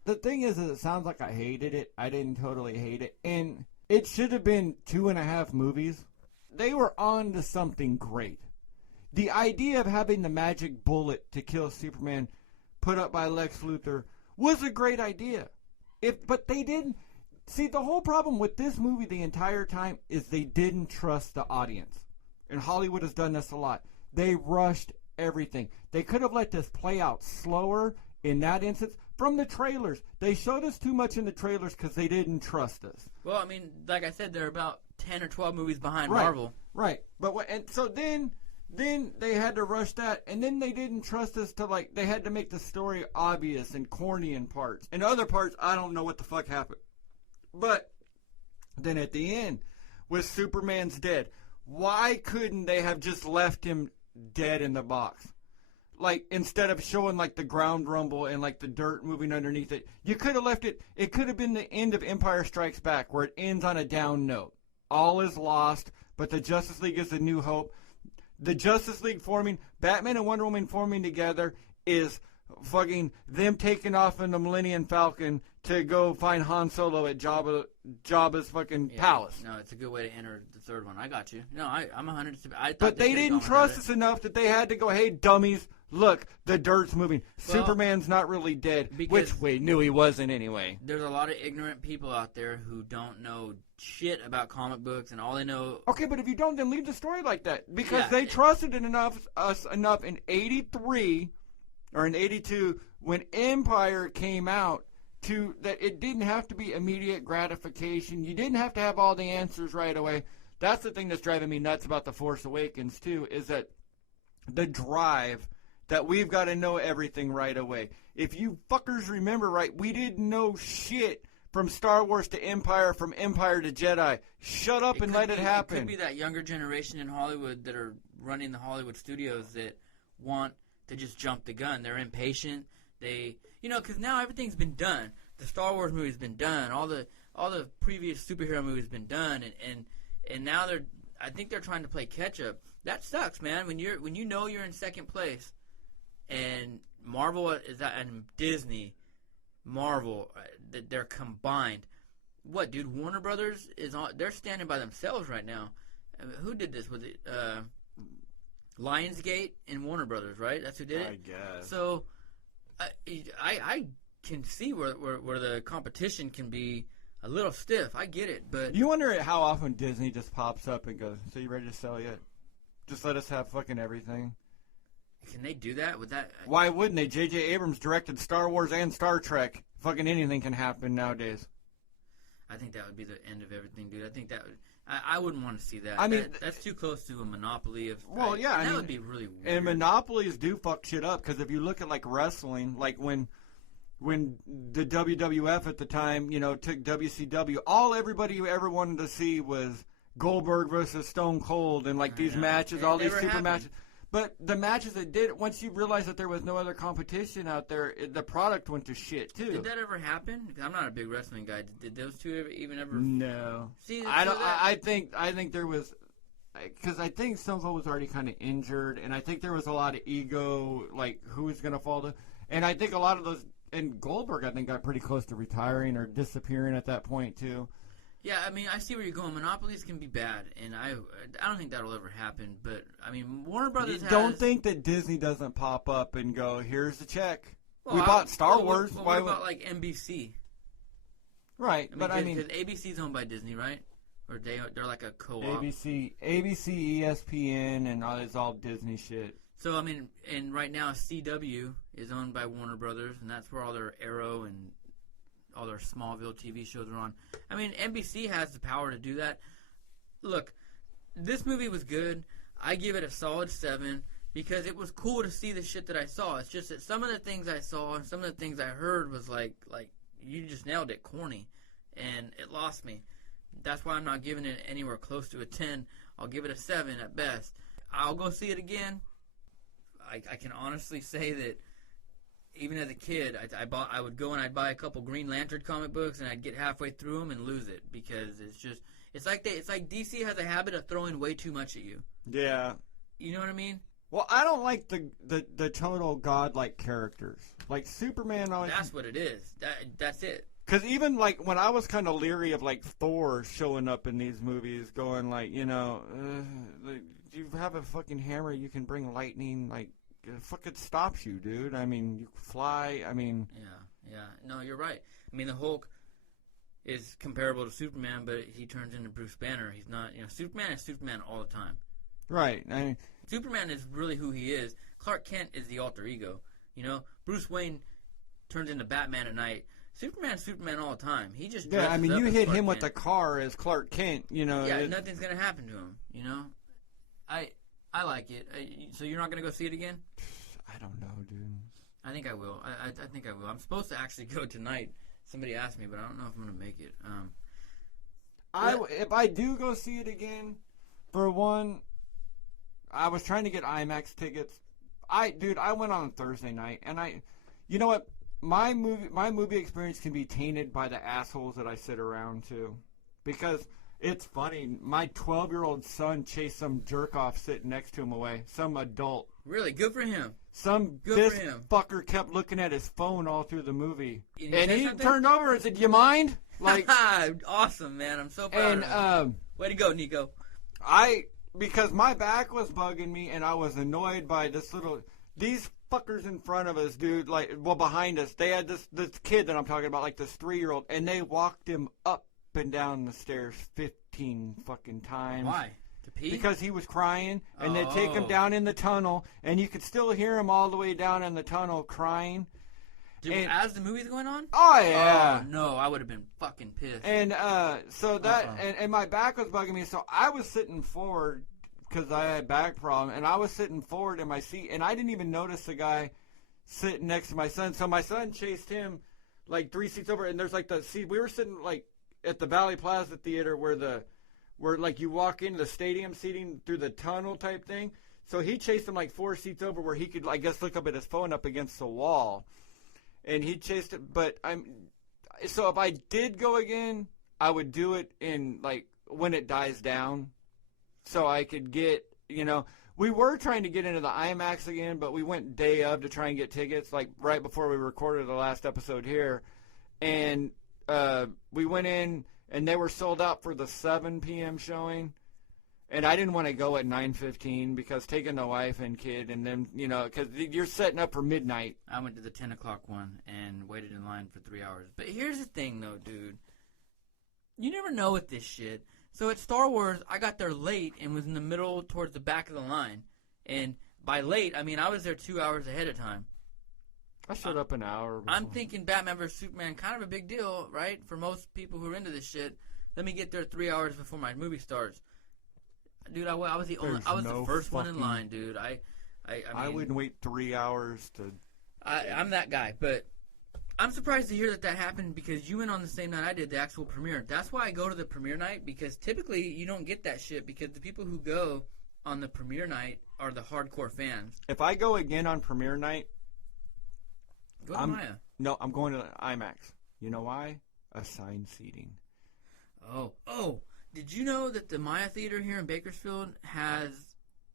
The thing is it sounds like I hated it. I didn't totally hate it. And it should have been 2.5 movies. They were on to something great. The idea of having the magic bullet to kill Superman put up by Lex Luthor was a great idea. But they didn't. See, the whole problem with this movie the entire time is they didn't trust the audience. And Hollywood has done this a lot. They rushed everything. They could have let this play out slower in that instance. From the trailers, they showed us too much in the trailers because they didn't trust us. Well, I mean, like I said, they're about 10 or 12 movies behind Marvel. Right. So then they had to rush that, and then they didn't trust us to, like, they had to make the story obvious and corny in parts. In other parts, I don't know what the fuck happened. But then at the end, with Superman's dead, why couldn't they have just left him dead in the box? Like, instead of showing, like, the ground rumble and, like, the dirt moving underneath it, you could have left it. It could have been the end of Empire Strikes Back, where it ends on a down note. All is lost, but the Justice League is a new hope. The Justice League forming, Batman and Wonder Woman forming together, is fucking them taking off in the Millennium Falcon to go find Han Solo at Jabba's fucking palace. No, it's a good way to enter the third one. I got you. No, I'm 100. But they didn't trust us enough that they had to go, hey, dummies, look, the dirt's moving. Well, Superman's not really dead, which we knew he wasn't anyway. There's a lot of ignorant people out there who don't know shit about comic books, and all they know... Okay, but if you don't, then leave the story like that. Because they trusted us enough in 83 or in 82 when Empire came out that it didn't have to be immediate gratification. You didn't have to have all the answers right away. That's the thing that's driving me nuts about The Force Awakens, too, is that the drive that we've got to know everything right away. If you fuckers remember right, we didn't know shit from Star Wars to Empire, from Empire to Jedi. Shut up and let it happen. It could be that younger generation in Hollywood that are running the Hollywood studios that want to just jump the gun. They're impatient. Because now everything's been done. The Star Wars movie's been done. All the previous superhero movies been done, and now I think they're trying to play catch up. That sucks, man. When you know you're in second place, and Marvel is that, and Disney, Marvel, they're combined. What, dude? Warner Brothers is on. They're standing by themselves right now. I mean, who did this? Was it Lionsgate and Warner Brothers? Right? That's who did it. I guess. So, I can see where the competition can be a little stiff. I get it, but you wonder how often Disney just pops up and goes, "So you ready to sell yet? Just let us have fucking everything." Can they do that? Would that? Why wouldn't they? J.J. Abrams directed Star Wars and Star Trek. Fucking anything can happen nowadays. I think that would be the end of everything, dude. I think that would. I wouldn't want to see that. I mean, that's too close to a monopoly of. Well, yeah, that would be really weird. And monopolies do fuck shit up because if you look at like wrestling, like when the WWF at the time, took WCW, all everybody ever wanted to see was Goldberg versus Stone Cold and like these matches, all these super matches. But the matches that did, once you realized that there was no other competition out there, the product went to shit too. Did that ever happen? Because I'm not a big wrestling guy. Did those two even ever? No. See, I think there was, because I think Stone Cold was already kind of injured, and I think there was a lot of ego, like who was going to fall to, and I think a lot of those, and Goldberg I think got pretty close to retiring or disappearing at that point too. Yeah, I mean, I see where you're going. Monopolies can be bad, and I don't think that'll ever happen. But I mean, Warner Brothers don't think that Disney doesn't pop up and go, "Here's the check." Well, we bought Star Wars. What about like NBC? Right, but I mean, because ABC's owned by Disney, right? Or they're like a co-op. ABC, ESPN, and it's all Disney shit. So I mean, and right now CW is owned by Warner Brothers, and that's where all their Arrow and all their Smallville TV shows are on. I mean, NBC has the power to do that. Look, this movie was good. I give it a solid 7 because it was cool to see the shit that I saw. It's just that some of the things I saw and some of the things I heard was like you just nailed it, corny, and it lost me. That's why I'm not giving it anywhere close to a 10. I'll give it a 7 at best. I'll go see it again. I can honestly say that even as a kid, I would go and I'd buy a couple Green Lantern comic books, and I'd get halfway through them and lose it because it's like DC has a habit of throwing way too much at you. Yeah. You know what I mean? Well, I don't like the total godlike characters. Like Superman always. That's what it is. That's it. Because even, like, when I was kind of leery of, like, Thor showing up in these movies, going, like, you know, like, you have a fucking hammer, you can bring lightning, like, it fucking stops you, dude. I mean, you fly, I mean... Yeah. No, you're right. I mean, the Hulk is comparable to Superman, but he turns into Bruce Banner. He's not, you know, Superman is Superman all the time. Right. I mean... Superman is really who he is. Clark Kent is the alter ego, you know? Bruce Wayne turns into Batman at night. Superman's Superman all the time. He just yeah. I mean, up you as hit Clark him with Kent. the car as Clark Kent. You know. Yeah, nothing's gonna happen to him. You know. I like it. So you're not gonna go see it again? I don't know, dude. I think I will. I think I will. I'm supposed to actually go tonight. Somebody asked me, but I don't know if I'm gonna make it. If I do go see it again, for one, I was trying to get IMAX tickets. I went on Thursday night, and you know what? My movie experience can be tainted by the assholes that I sit around too, because it's funny. My 12-year-old son chased some jerk off sitting next to him away. Some adult. Really, good for him. This fucker kept looking at his phone all through the movie, and he something? turned over and said, "Do you mind?" Like, awesome, man. I'm so proud of him. Way to go, Nico. Because my back was bugging me, and I was annoyed by these fuckers in front of us, dude, behind us. They had this kid that I'm talking about, like this 3-year-old, and they walked him up and down the stairs 15 fucking times. Why? To pee? Because he was crying, and they take him down in the tunnel, and you could still hear him all the way down in the tunnel crying. As the movie's going on? Oh, yeah. Oh, no, I would have been fucking pissed. And so that, and my back was bugging me, so I was sitting forward because I had back problem, and I was sitting forward in my seat, and I didn't even notice the guy sitting next to my son. So my son chased him like 3 seats over, and there's like the seat. We were sitting like at the Valley Plaza Theater where like you walk into the stadium seating through the tunnel type thing. So he chased him like 4 seats over where he could, I guess, look up at his phone up against the wall. And he chased it, but so if I did go again, I would do it in like when it dies down, so I could get, you know, we were trying to get into the IMAX again, but we went day of to try and get tickets, like right before we recorded the last episode here, and we went in and they were sold out for the 7 p.m. showing. And I didn't want to go at 9:15 because taking the wife and kid and then, you know, because you're setting up for midnight. I went to the 10 o'clock one and waited in line for 3 hours. But here's the thing, though, dude. You never know with this shit. So at Star Wars, I got there late and was in the middle towards the back of the line. And by late, I mean I was there 2 hours ahead of time. I showed up an hour before. I'm thinking Batman vs. Superman, kind of a big deal, right? For most people who are into this shit. Let me get there 3 hours before my movie starts. Dude, I was the first one in line, dude. I mean, I wouldn't wait 3 hours to. I'm that guy, but I'm surprised to hear that happened because you went on the same night I did, the actual premiere. That's why I go to the premiere night, because typically you don't get that shit because the people who go on the premiere night are the hardcore fans. If I go again on premiere night, go to Maya. No, I'm going to IMAX. You know why? Assigned seating. Oh. Did you know that the Maya Theater here in Bakersfield has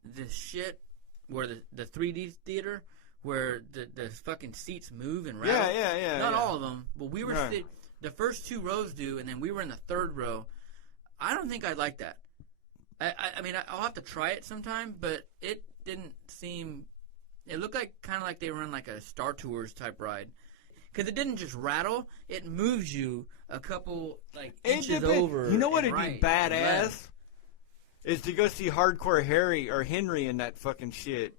this shit where the 3D theater where the fucking seats move and rattle? Yeah. Not all of them, but we were the first 2 rows do, and then we were in the 3rd row. I don't think I'd like that. I mean, I'll have to try it sometime, but it didn't seem. It looked like kind of like they were in like a Star Tours type ride. Because it didn't just rattle, it moves you a couple, like, inches over. You know what would be badass? Is to go see Hardcore Harry or Henry in that fucking shit.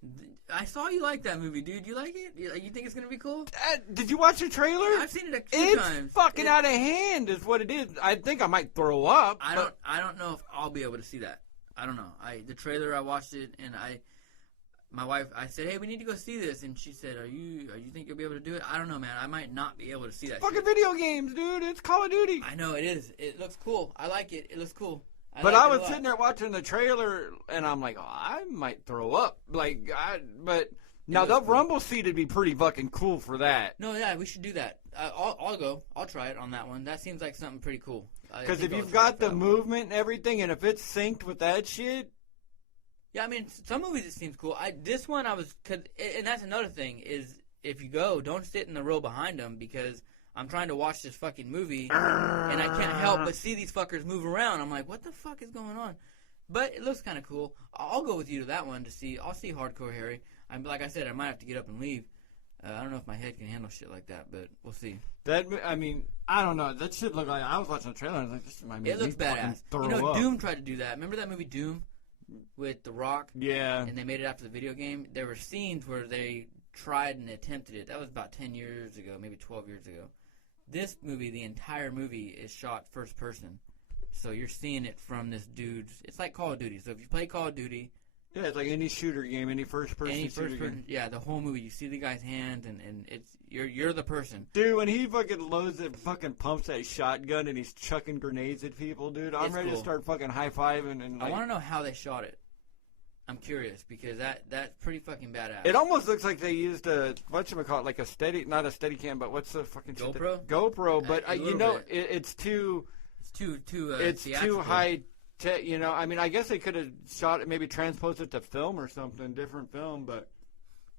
I saw you like that movie, dude. You like it? You think it's going to be cool? Did you watch the trailer? I've seen it a few times. It's fucking out of hand is what it is. I think I might throw up. I don't know if I'll be able to see that. I don't know. The trailer, I watched it, and my wife, I said, hey, we need to go see this, and she said, you think you'll be able to do it? I don't know, man. I might not be able to see that. Fucking shit. video games, dude. It's Call of Duty. I know it is. It looks cool. I like it. It looks cool. But I was sitting there watching the trailer, and I'm like, oh, I might throw up. But now the rumble seat would be pretty fucking cool for that. No, yeah, we should do that. I'll go. I'll try it on that one. That seems like something pretty cool. Because if you've got the movement and everything, and if it's synced with that shit. Yeah, I mean, some movies it seems cool. This one and that's another thing is if you go, don't sit in the row behind them because I'm trying to watch this fucking movie and I can't help but see these fuckers move around. I'm like, what the fuck is going on? But it looks kind of cool. I'll go with you to that one to see. I'll see Hardcore Harry. Like I said, I might have to get up and leave. I don't know if my head can handle shit like that, but we'll see. I mean, I don't know. That shit looked like I was watching the trailer. And I was like, this might make me looks badass. Throw up. Doom tried to do that. Remember that movie Doom? With The Rock, yeah, and they made it after the video game. There were scenes where they tried and attempted it. That was about 10 years ago, maybe 12 years ago. This movie, the entire movie, is shot first person, so you're seeing it from this dude's. It's like Call of Duty. So if you play Call of Duty, yeah, it's like any shooter game, any first person shooter game. Yeah, the whole movie, you see the guy's hands, and it's you're the person. Dude, when he fucking loads it, fucking pumps that shotgun and he's chucking grenades at people, dude, I'm ready to start fucking high-fiving. And I want to know how they shot it. I'm curious, because that's pretty fucking badass. It almost looks like they used whatchamacallit, like not a Steadicam, but what's the fucking GoPro? Shit? GoPro, but it's too... It's too high tech, I mean, I guess they could have shot it, maybe transposed it to film or something, different film, but...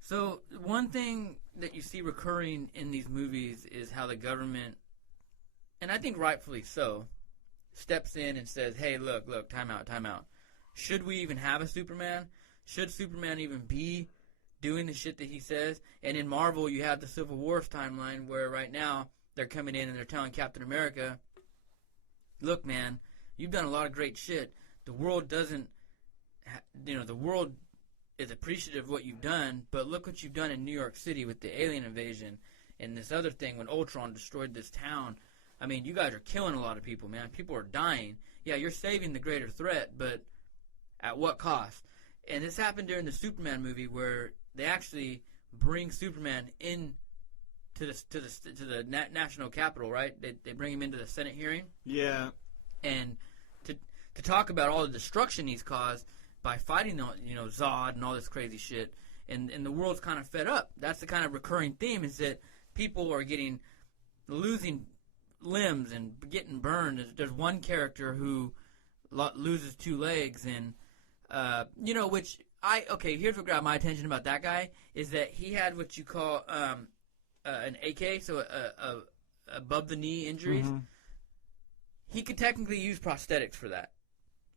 So, one thing that you see recurring in these movies is how the government, and I think rightfully so, steps in and says, hey, look, time out. Should we even have a Superman? Should Superman even be doing the shit that he says? And in Marvel, you have the Civil War's timeline where right now they're coming in and they're telling Captain America, look, man, you've done a lot of great shit. The world doesn't, the world is appreciative of what you've done, but look what you've done in New York City with the alien invasion and this other thing when Ultron destroyed this town. I mean, you guys are killing a lot of people, man. People are dying. Yeah, you're saving the greater threat, but at what cost? And this happened during the Superman movie where they actually bring Superman in to the national capital, right? They bring him into the Senate hearing. Yeah. And to talk about all the destruction he's caused by fighting Zod and all this crazy shit, and the world's kind of fed up. That's the kind of recurring theme, is that people are losing limbs and getting burned. There's one character who loses 2 legs, and here's what grabbed my attention about that guy is that he had what you call an AK, so above the knee injuries. Mm-hmm. He could technically use prosthetics for that.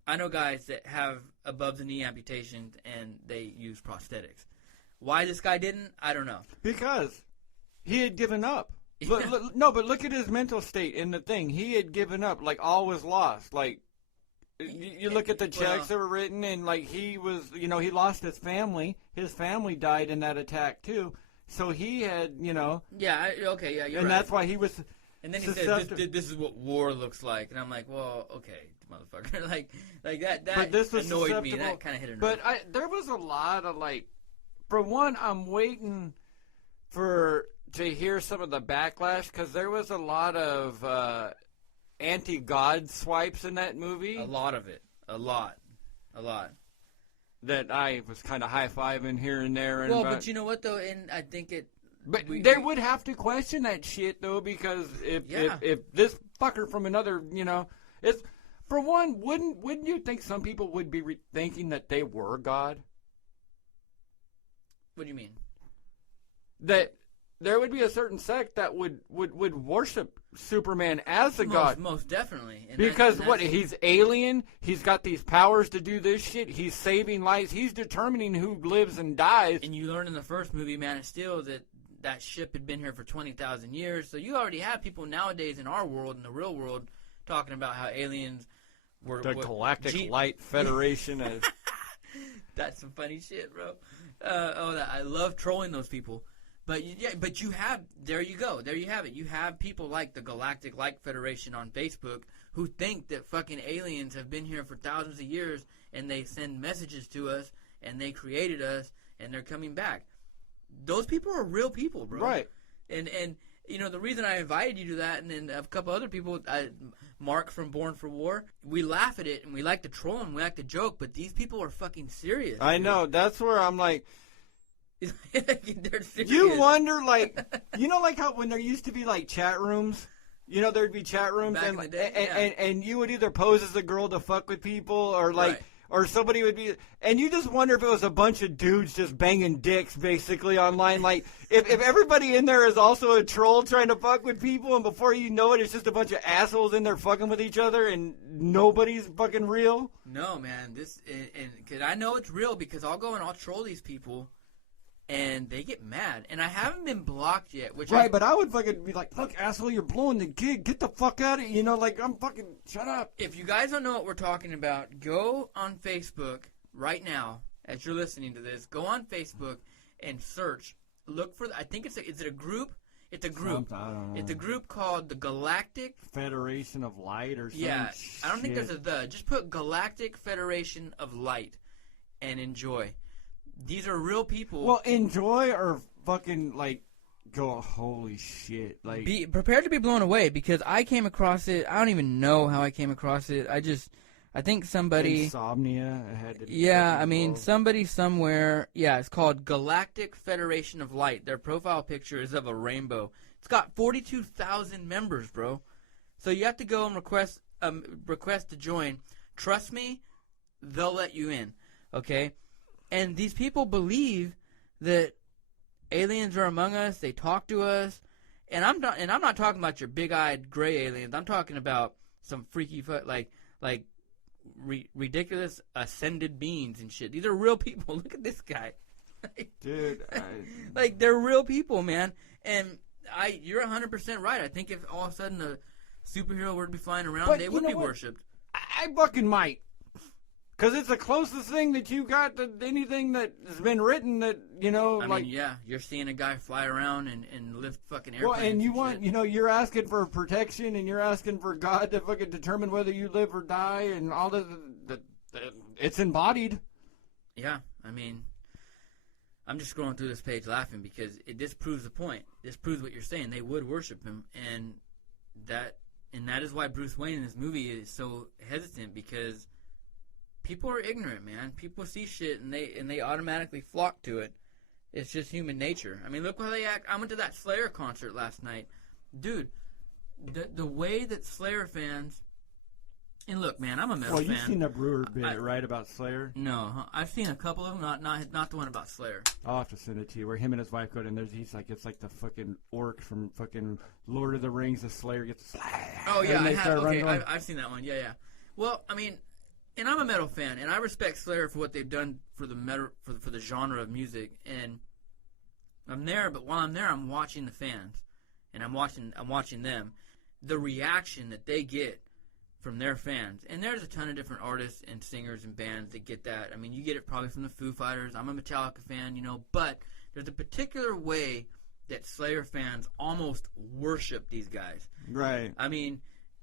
I know guys that have above-the-knee amputations, and they use prosthetics. Why this guy didn't, I don't know. Because he had given up. Yeah. But look at his mental state in the thing. He had given up. Like, all was lost. Like, you look at the checks that were written, and, like, he was, he lost his family. His family died in that attack, too. So he had, Yeah, you're and right. that's why he was... And then he said, this is what war looks like. And I'm like, well, okay, motherfucker. like that but this was annoyed me. That kind of hit a nerve. But there was a lot of, for one, I'm waiting to hear some of the backlash, because there was a lot of AntiGod swipes in that movie. A lot of it. A lot. That I was kind of high-fiving here and there. And but you know what, though? And I think it... But they would have to question that shit, though, because if this fucker from another, it's, for one, wouldn't you think some people would be thinking that they were God? What do you mean? That there would be a certain sect that would worship Superman as a god. Most definitely. Because he's alien, he's got these powers to do this shit, he's saving lives, he's determining who lives and dies. And you learn in the first movie, Man of Steel, that ship had been here for 20,000 years. So you already have people nowadays in our world, in the real world, talking about how aliens were... The Galactic Light Federation. That's some funny shit, bro. I love trolling those people. But you have... There you go. There you have it. You have people like the Galactic Light Federation on Facebook who think that fucking aliens have been here for thousands of years, and they send messages to us, and they created us, and they're coming back. Those people are real people, bro. Right. And you know, the reason I invited you to that, and then a couple other people, Mark from Born for War, we laugh at it, and we like to troll, and we like to joke, but these people are fucking serious. I know. That's where I'm like, they're serious. you wonder, like, you know, like how when there used to be, like, chat rooms? You know, there'd be chat rooms, Back in the day, and you would either pose as a girl to fuck with people, or, like... Right. Or somebody would be, and you just wonder if it was a bunch of dudes just banging dicks basically online. Like, if everybody in there is also a troll trying to fuck with people, and before you know it, it's just a bunch of assholes in there fucking with each other, and nobody's fucking real. No, man, because I know it's real because I'll go and I'll troll these people, and they get mad, and I haven't been blocked yet. Right, but I would fucking be like, look, asshole, you're blowing the gig. Get the fuck out of it. You know, like, I'm fucking, shut up. If you guys don't know what we're talking about, go on Facebook right now as you're listening to this. Go on Facebook and search. Look for, I think is it a group? It's a group. I don't know. It's a group called the Galactic Federation of Light or something. Yeah, I don't think there's a the. Just put Galactic Federation of Light and enjoy. These are real people. Well, enjoy or fucking, like, go, holy shit. Like, be prepared to be blown away because I came across it. I don't even know how I came across it. I think somebody. Insomnia. It had to be. Yeah, I mean, somebody somewhere. Yeah, it's called Galactic Federation of Light. Their profile picture is of a rainbow. It's got 42,000 members, bro. So you have to go and request to join. Trust me, they'll let you in. Okay. And these people believe that aliens are among us. They talk to us, and I'm not talking about your big-eyed gray aliens. I'm talking about some freaky ridiculous ascended beings and shit. These are real people. Look at this guy, dude. Like they're real people, man. And you're 100% right. I think if all of a sudden a superhero were to be flying around, they would be worshipped. I fucking might. Because it's the closest thing that you got to anything that has been written that, you know, I like... mean, yeah, you're seeing a guy fly around and lift fucking airplanes. Well, and you want, shit. you know, you're asking for protection and you're asking for God to fucking determine whether you live or die and all that. It's embodied. Yeah, I mean, I'm just scrolling through this page laughing because it disproves the point. This proves what you're saying. They would worship him, and that is why Bruce Wayne in this movie is so hesitant because... people are ignorant, man. People see shit and they automatically flock to it. It's just human nature. I mean, look how they act. I went to that Slayer concert last night, dude. The way that Slayer fans, and look, man, I'm a metal fan. Well, you've seen the Brewer bit, right, about Slayer? No, I've seen a couple of them. Not the one about Slayer. I'll have to send it to you. Where him and his wife go and he's like, it's like the fucking orc from fucking Lord of the Rings. The Slayer gets. Oh yeah, I have. Okay, I've seen that one. Yeah. Well, I mean. And I'm a metal fan, and I respect Slayer for what they've done for the genre of music. And I'm there, but while I'm there, I'm watching the fans, and I'm watching them, the reaction that they get from their fans. And there's a ton of different artists and singers and bands that get that. I mean, you get it probably from the Foo Fighters. I'm a Metallica fan, you know, but there's a particular way that Slayer fans almost worship these guys. Right. I mean.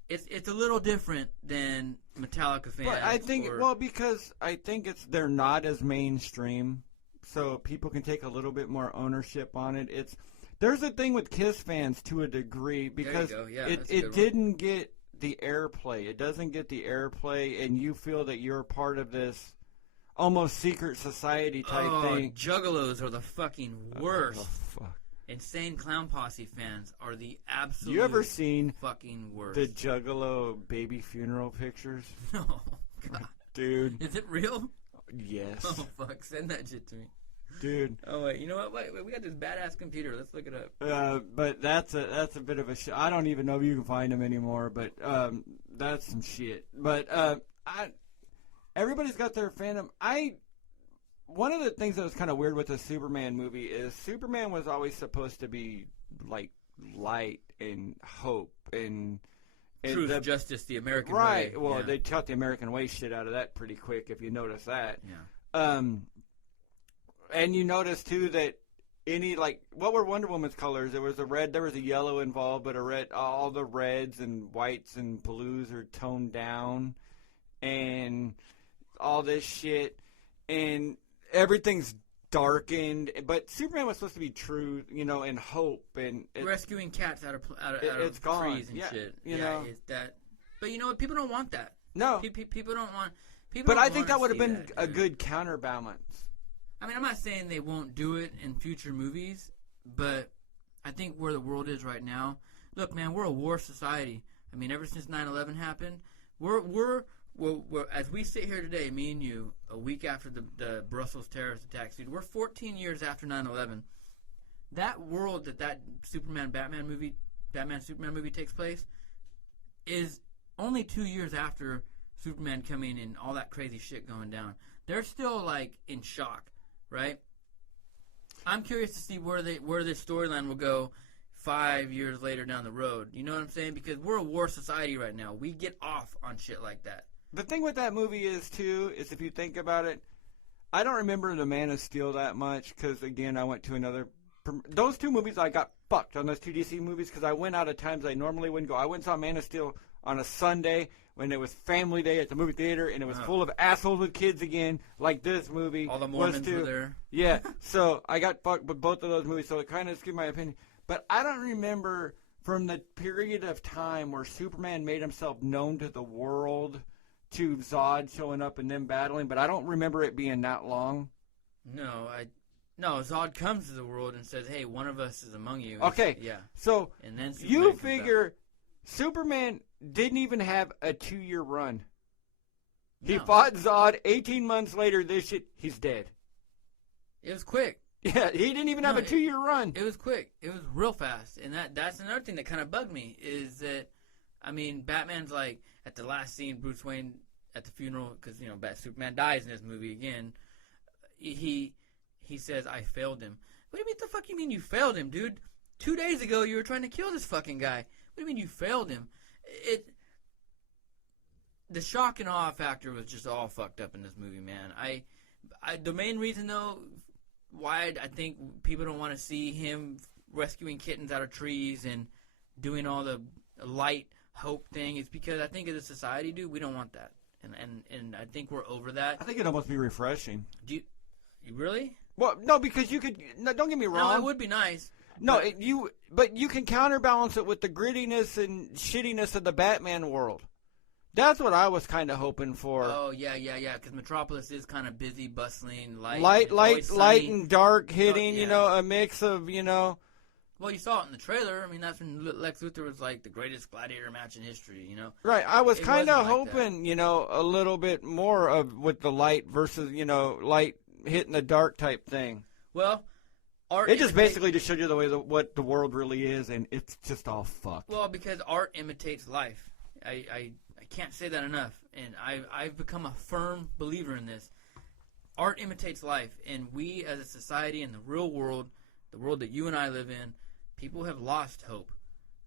It's a little different than Metallica fans. But I think because I think they're not as mainstream, so people can take a little bit more ownership on it. There's a thing with Kiss fans to a degree because it didn't get the airplay. It doesn't get the airplay, and you feel that you're part of this almost secret society type thing. Juggalos are the fucking worst. Oh, fuck. Insane Clown Posse fans are the absolute You ever seen fucking worst. The Juggalo baby funeral pictures? No. God. Dude. Is it real? Yes. Oh, fuck. Send that shit to me. Dude. Oh, wait. You know what? Wait. We got this badass computer. Let's look it up. But that's a bit of a I don't even know if you can find them anymore, but that's some shit. But everybody's got their fandom. One of the things that was kind of weird with the Superman movie is Superman was always supposed to be like light and hope and truth, justice, the American way. Right. Well, they cut the American way shit out of that pretty quick, if you notice that. Yeah. And you notice too that what were Wonder Woman's colors? There was a red, there was a yellow involved, but all the reds and whites and blues are toned down, and all this shit, and everything's darkened, but Superman was supposed to be true, and hope, and rescuing cats out of it's gone. trees and shit. You know. It's that. But you know what? People don't want that. No. People don't want. But I think that would have been a good counterbalance. I mean, I'm not saying they won't do it in future movies, but I think where the world is right now. Look, man, we're a war society. I mean, ever since 9/11 happened, we're as we sit here today, me and you, a week after the Brussels terrorist attacks, dude, we're 14 years after 9/11. That world that Superman-Batman Superman movie takes place is only 2 years after Superman coming and all that crazy shit going down. They're still like in shock, right? I'm curious to see where this storyline will go 5 years later down the road. You know what I'm saying? Because we're a war society right now. We get off on shit like that. The thing with that movie is, too, is if you think about it, I don't remember The Man of Steel that much because, again, I went to another... Those two movies, I got fucked on those two DC movies because I went out at times I normally wouldn't go. I went and saw Man of Steel on a Sunday when it was family day at the movie theater and it was full of assholes with kids again, like this movie. All the Mormons were there. Yeah, so I got fucked with both of those movies, so it kind of skewed my opinion. But I don't remember from the period of time where Superman made himself known to the world to Zod showing up and them battling, but I don't remember it being that long. No, Zod comes to the world and says, hey, one of us is among you. Okay, yeah. So and then you figure Superman didn't even have a 2-year run. He fought Zod. 18 months later, he's dead. It was quick. Yeah, he didn't even have a 2-year run. It was quick. It was real fast. And that's another thing that kind of bugged me is that, I mean, Batman's like, at the last scene, Bruce Wayne at the funeral, because, Superman dies in this movie again, he says, I failed him. What do you mean the fuck you mean you failed him, dude? 2 days ago, you were trying to kill this fucking guy. What do you mean you failed him? The shock and awe factor was just all fucked up in this movie, man. The main reason, though, why I think people don't want to see him rescuing kittens out of trees and doing all the light hope thing is because I think as a society, dude, we don't want that. And I think we're over that. I think it'd almost be refreshing. Do you really? Well, no, because you could. No, don't get me wrong. No, it would be nice. No, but you can counterbalance it with the grittiness and shittiness of the Batman world. That's what I was kind of hoping for. Oh yeah, because Metropolis is kind of busy, bustling, light and dark hitting. A mix of Well, you saw it in the trailer. I mean, that's when Lex Luthor was like the greatest gladiator match in history. Right. I was kind of hoping, a little bit more of with the light versus light hitting the dark type thing. Well. It just basically just showed you the way what the world really is, and it's just all fucked. Well, because art imitates life. I can't say that enough, and I've become a firm believer in this. Art imitates life, and we as a society in the real world, the world that you and I live in, people have lost hope.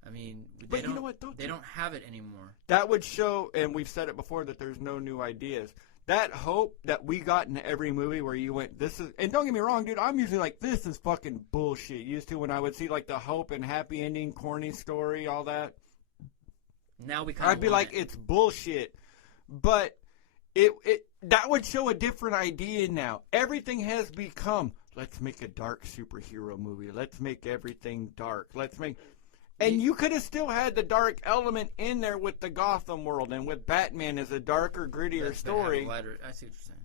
I mean, they don't have it anymore. That would show, and we've said it before, that there's no new ideas. That hope that we got in every movie where you went, this is, and don't get me wrong, dude, I'm usually like, this is fucking bullshit. Used to when I would see like the hope and happy ending, corny story, all that. Now we kind of I'd be like, it's bullshit. But that would show a different idea now. Everything has become, let's make a dark superhero movie. Let's make everything dark. And you could have still had the dark element in there with the Gotham world and with Batman as a darker, grittier story. I see what you're saying.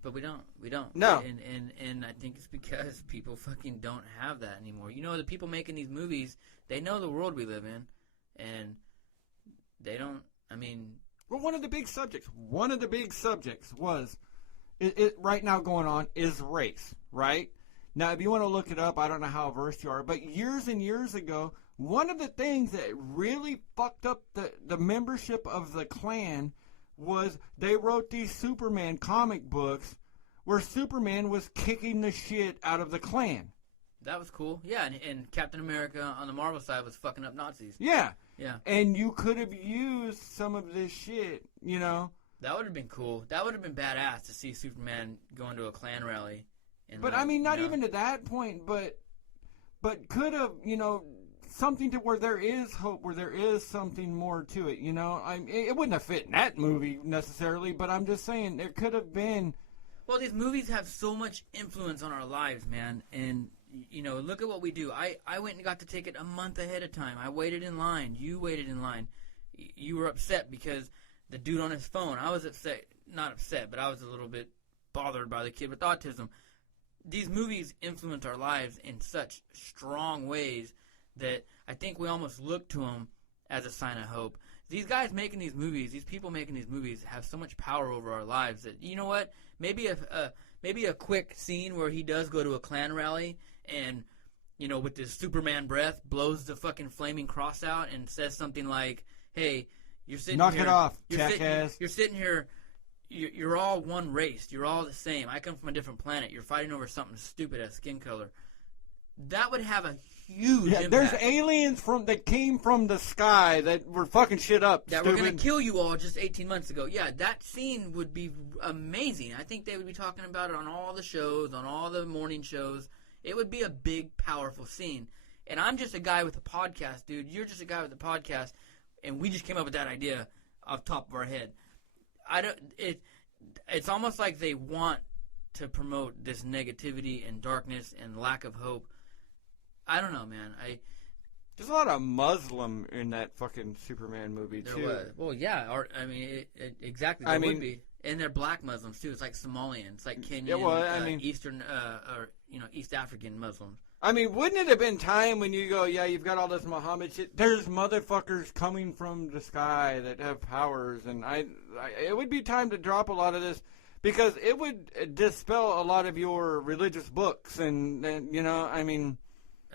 But we don't. No. And I think it's because people fucking don't have that anymore. The people making these movies, they know the world we live in. And they don't, Well, one of the big subjects was, it right now going on is race, right? Now, if you want to look it up, I don't know how versed you are, but years and years ago, one of the things that really fucked up the membership of the Klan was they wrote these Superman comic books where Superman was kicking the shit out of the Klan. That was cool. Yeah, and Captain America on the Marvel side was fucking up Nazis. Yeah. Yeah. And you could have used some of this shit, That would have been cool. That would have been badass to see Superman going to a Klan rally. But, not even to that point, but could have, something to where there is hope, where there is something more to it, It wouldn't have fit in that movie necessarily, but I'm just saying there could have been Well, these movies have so much influence on our lives, man. And, you know, look at what we do. I went and got the ticket a month ahead of time. I waited in line. You waited in line. You were upset because the dude on his phone. I was upset. Not upset, but I was a little bit bothered by the kid with autism. These movies influence our lives in such strong ways that I think we almost look to them as a sign of hope. These guys making these movies, these people making these movies have so much power over our lives that, you know what, maybe a quick scene where he does go to a Klan rally and, you know, with his Superman breath blows the fucking flaming cross out and says something like, hey, you're sitting Knock here. it off, you're jackass. You're sitting here. You're all one race. You're all the same. I come from a different planet. You're fighting over something stupid as skin color. That would have a huge impact. There's aliens that came from the sky that were fucking shit up. That were going to kill you all just 18 months ago. Yeah, that scene would be amazing. I think they would be talking about it on all the shows, on all the morning shows. It would be a big, powerful scene. And I'm just a guy with a podcast, dude. You're just a guy with a podcast, and we just came up with that idea off the top of our head. It's almost like they want to promote this negativity and darkness and lack of hope. I don't know, man. There's a lot of Muslim in that fucking Superman movie too. Was. Well, yeah. Exactly. There would be, and they're black Muslims too. It's like Somalian. It's like Kenyan. Yeah, well, Eastern or East African Muslims. I mean, wouldn't it have been time when you go, yeah, you've got all this Muhammad shit. There's motherfuckers coming from the sky that have powers, and it would be time to drop a lot of this because it would dispel a lot of your religious books, and you know, I mean.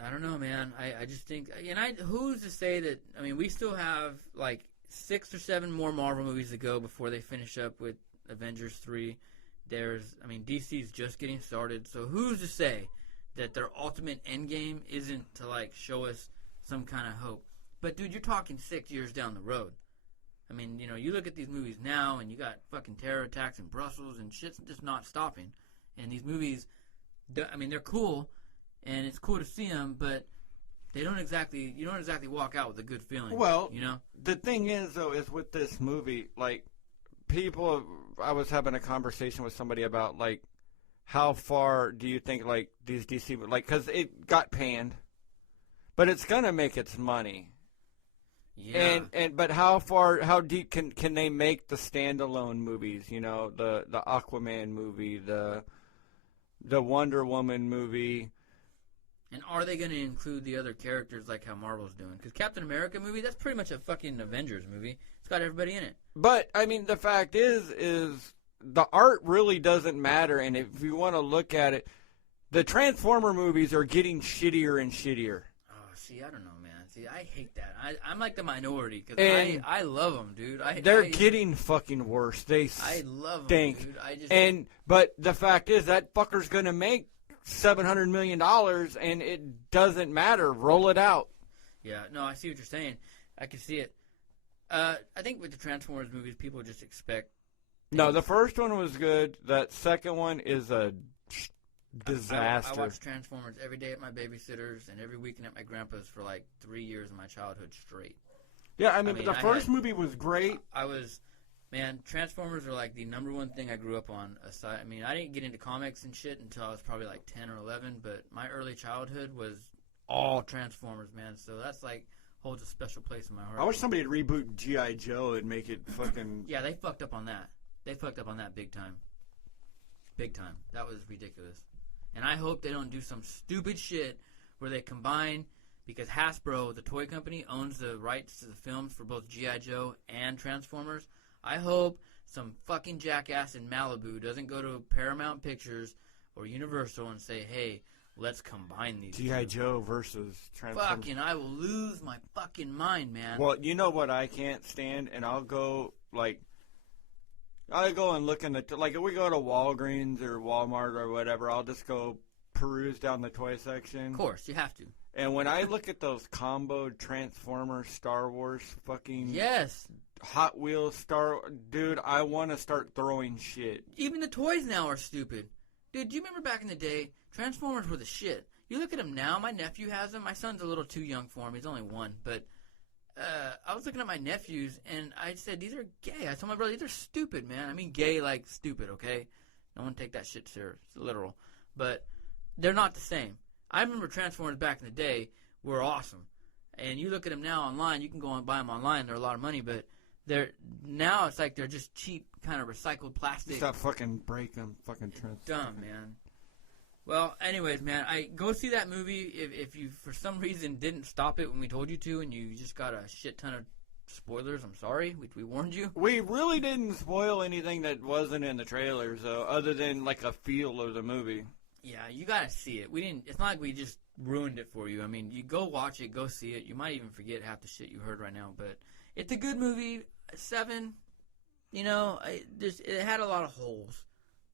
I don't know, man. I just think, and who's to say that? I mean, we still have like 6 or 7 more Marvel movies to go before they finish up with Avengers 3. DC's just getting started, so who's to say that their ultimate end game isn't to like show us some kind of hope? But dude, you're talking 6 years down the road. I mean, you know, you look at these movies now, and you got fucking terror attacks in Brussels, and shit's just not stopping. And these movies, I mean, they're cool. And it's cool to see them, but you don't exactly walk out with a good feeling. Well, you know, the thing is though, is with this movie, like I was having a conversation with somebody about like how far do you think like these DC because it got panned, but it's gonna make its money. Yeah. But how deep can they make the standalone movies? You know, the Aquaman movie, the Wonder Woman movie. And are they going to include the other characters like how Marvel's doing? Because Captain America movie, that's pretty much a fucking Avengers movie. It's got everybody in it. But, I mean, the fact is the art really doesn't matter. And if you want to look at it, the Transformer movies are getting shittier and shittier. Oh, see, I don't know, man. See, I hate that. I'm like the minority because I love them, dude. They're getting fucking worse. I love them, dude. But the fact is that fucker's going to make $700 million, and it doesn't matter. Roll it out. Yeah, no, I see what you're saying. I can see it. I think with the Transformers movies, people just expect. No, the first one was good. That second one is a disaster. I watched Transformers every day at my babysitter's and every weekend at my grandpa's for like 3 years of my childhood straight. Yeah, I mean the first movie was great. Man, Transformers are like the number one thing I grew up on. Aside, I mean, I didn't get into comics and shit until I was probably like 10 or 11, but my early childhood was all Transformers, man. So that's like holds a special place in my heart. I wish somebody would reboot G.I. Joe and make it fucking... Yeah, they fucked up on that. They fucked up on that big time. Big time. That was ridiculous. And I hope they don't do some stupid shit where they combine, because Hasbro, the toy company, owns the rights to the films for both G.I. Joe and Transformers. I hope some fucking jackass in Malibu doesn't go to Paramount Pictures or Universal and say, hey, let's combine these G.I. Joe versus Transformers. Fucking, I will lose my fucking mind, man. Well, you know what I can't stand? And I'll go and look in the... if we go to Walgreens or Walmart or whatever, I'll just go peruse down the toy section. Of course, you have to. And when I look at those comboed Transformers, Star Wars fucking... Yes. Hot Wheels dude, I want to start throwing shit. Even the toys now are stupid. Dude, do you remember back in the day, Transformers were the shit. You look at them now, my nephew has them. My son's a little too young for him. He's only 1. But I was looking at my nephews, and I said, these are gay. I told my brother, these are stupid, man. I mean gay like stupid, okay? No one take that shit serious, literal. But they're not the same. I remember Transformers back in the day were awesome. And you look at them now online, you can go and buy them online. They're a lot of money, but now it's like they're just cheap, kind of recycled plastic. Stop fucking break them, fucking Transformers. Dumb, man. Well, anyways, man, go see that movie. If you, for some reason, didn't stop it when we told you to and you just got a shit ton of spoilers, I'm sorry. We warned you. We really didn't spoil anything that wasn't in the trailers, though, other than, like, a feel of the movie. Yeah, you gotta see it. It's not like we just ruined it for you. I mean, you go watch it, go see it. You might even forget half the shit you heard right now, but it's a good movie. 7, it had a lot of holes,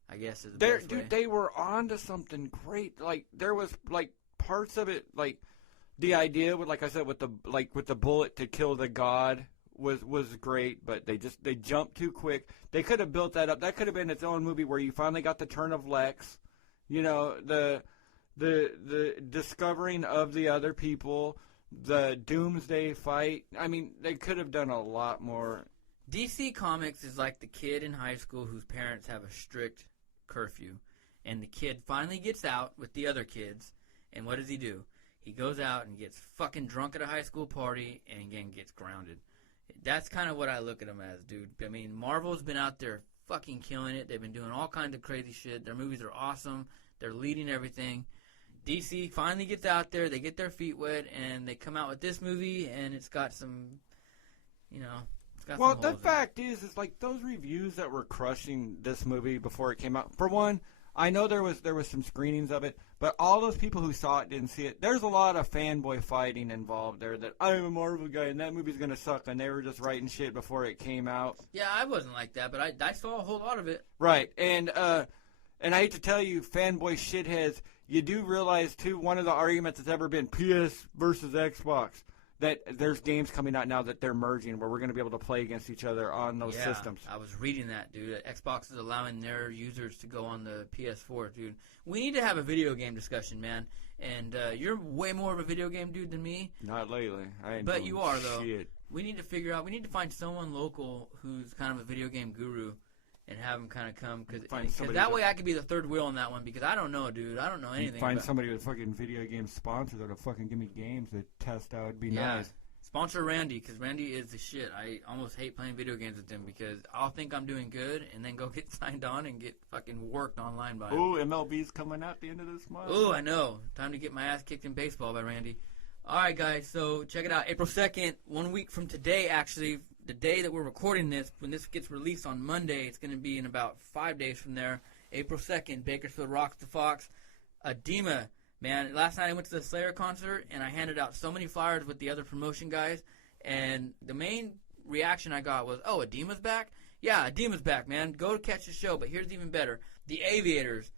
I guess is the best way. Dude, they were on to something great. Like, there was, like, parts of it, like, the idea with, like I said, with the bullet to kill the god was great, but they jumped too quick. They could have built that up. That could have been its own movie where you finally got the turn of Lex, the discovering of the other people, the Doomsday fight. I mean, they could have done a lot more. DC Comics is like the kid in high school whose parents have a strict curfew, and the kid finally gets out with the other kids, and what does he do? He goes out and gets fucking drunk at a high school party and again gets grounded. That's kind of what I look at them as, dude. I mean, Marvel's been out there fucking killing it. They've been doing all kinds of crazy shit. Their movies are awesome. They're leading everything. DC finally gets out there. They get their feet wet, and they come out with this movie, and it's got some, it's got Well, some the holes fact is like those reviews that were crushing this movie before it came out. For one, I know there was some screenings of it, but all those people who saw it didn't see it. There's a lot of fanboy fighting involved there that I'm a Marvel guy and that movie's gonna suck, and they were just writing shit before it came out. Yeah, I wasn't like that, but I saw a whole lot of it. Right, and I hate to tell you, fanboy shitheads, you do realize too, one of the arguments that's ever been PS versus Xbox, that there's games coming out now that they're merging where we're going to be able to play against each other on those systems. I was reading that, dude. Xbox is allowing their users to go on the PS4, dude. We need to have a video game discussion, man. And you're way more of a video game dude than me. Not lately. But you are, though. Shit. We need to find someone local who's kind of a video game guru and have him kind of come. Because that way I could be the third wheel on that one, because I don't know, dude. I don't know anything. Find somebody with fucking video game sponsor that'll fucking give me games to test out. It'd be nice. Sponsor Randy, because Randy is the shit. I almost hate playing video games with him because I'll think I'm doing good and then go get signed on and get fucking worked online by him. Ooh, MLB's coming out at the end of this month. Ooh, I know. Time to get my ass kicked in baseball by Randy. All right, guys, so check it out. April 2nd, 1 week from today, actually, the day that we're recording this, when this gets released on Monday, it's going to be in about 5 days from there. April 2nd, Bakersfield Rocks the Fox. Edema. Man, last night I went to the Slayer concert, and I handed out so many flyers with the other promotion guys, and the main reaction I got was, oh, Edema's back? Yeah, Edema's back, man. Go catch the show, but here's even better. The Aviators,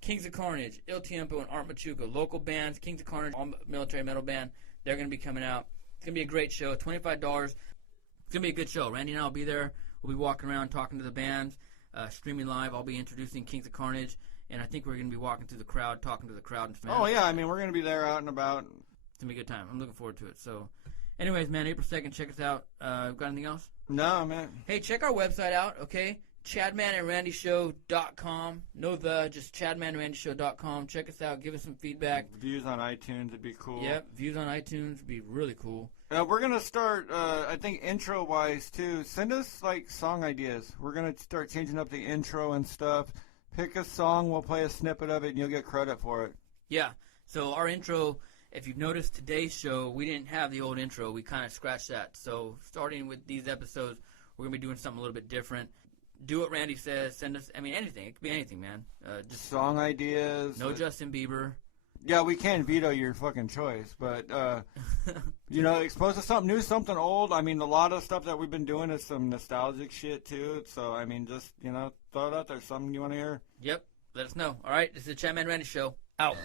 Kings of Carnage, Il Tiempo, and Art Machuca, local bands, Kings of Carnage, all military metal band, they're going to be coming out. It's going to be a great show, $25. It's going to be a good show. Randy and I will be there. We'll be walking around talking to the bands, streaming live. I'll be introducing Kings of Carnage. And I think we're going to be walking through the crowd, talking to the crowd. And oh, yeah. I mean, we're going to be there out and about. It's going to be a good time. I'm looking forward to it. So, anyways, man, April 2nd, check us out. Got anything else? No, man. Hey, check our website out, okay? ChadmanandRandyShow.com. Just ChadmanandRandyShow.com. Check us out. Give us some feedback. Views on iTunes would be cool. Yep, views on iTunes would be really cool. We're going to start, I think, intro-wise, too. Send us, song ideas. We're going to start changing up the intro and stuff. Pick a song, we'll play a snippet of it, and you'll get credit for it. Yeah, so our intro, if you've noticed today's show, we didn't have the old intro. We kind of scratched that. So starting with these episodes, we're going to be doing something a little bit different. Do what Randy says. Send us, anything. It could be anything, man. Just song ideas. No Justin Bieber. Yeah, we can veto your fucking choice, but, expose us to something new, something old. I mean, a lot of stuff that we've been doing is some nostalgic shit, too. So, I mean, just, throw it out there. Something you want to hear. Yep. Let us know. All right. This is the Chadman Randy Show. Out.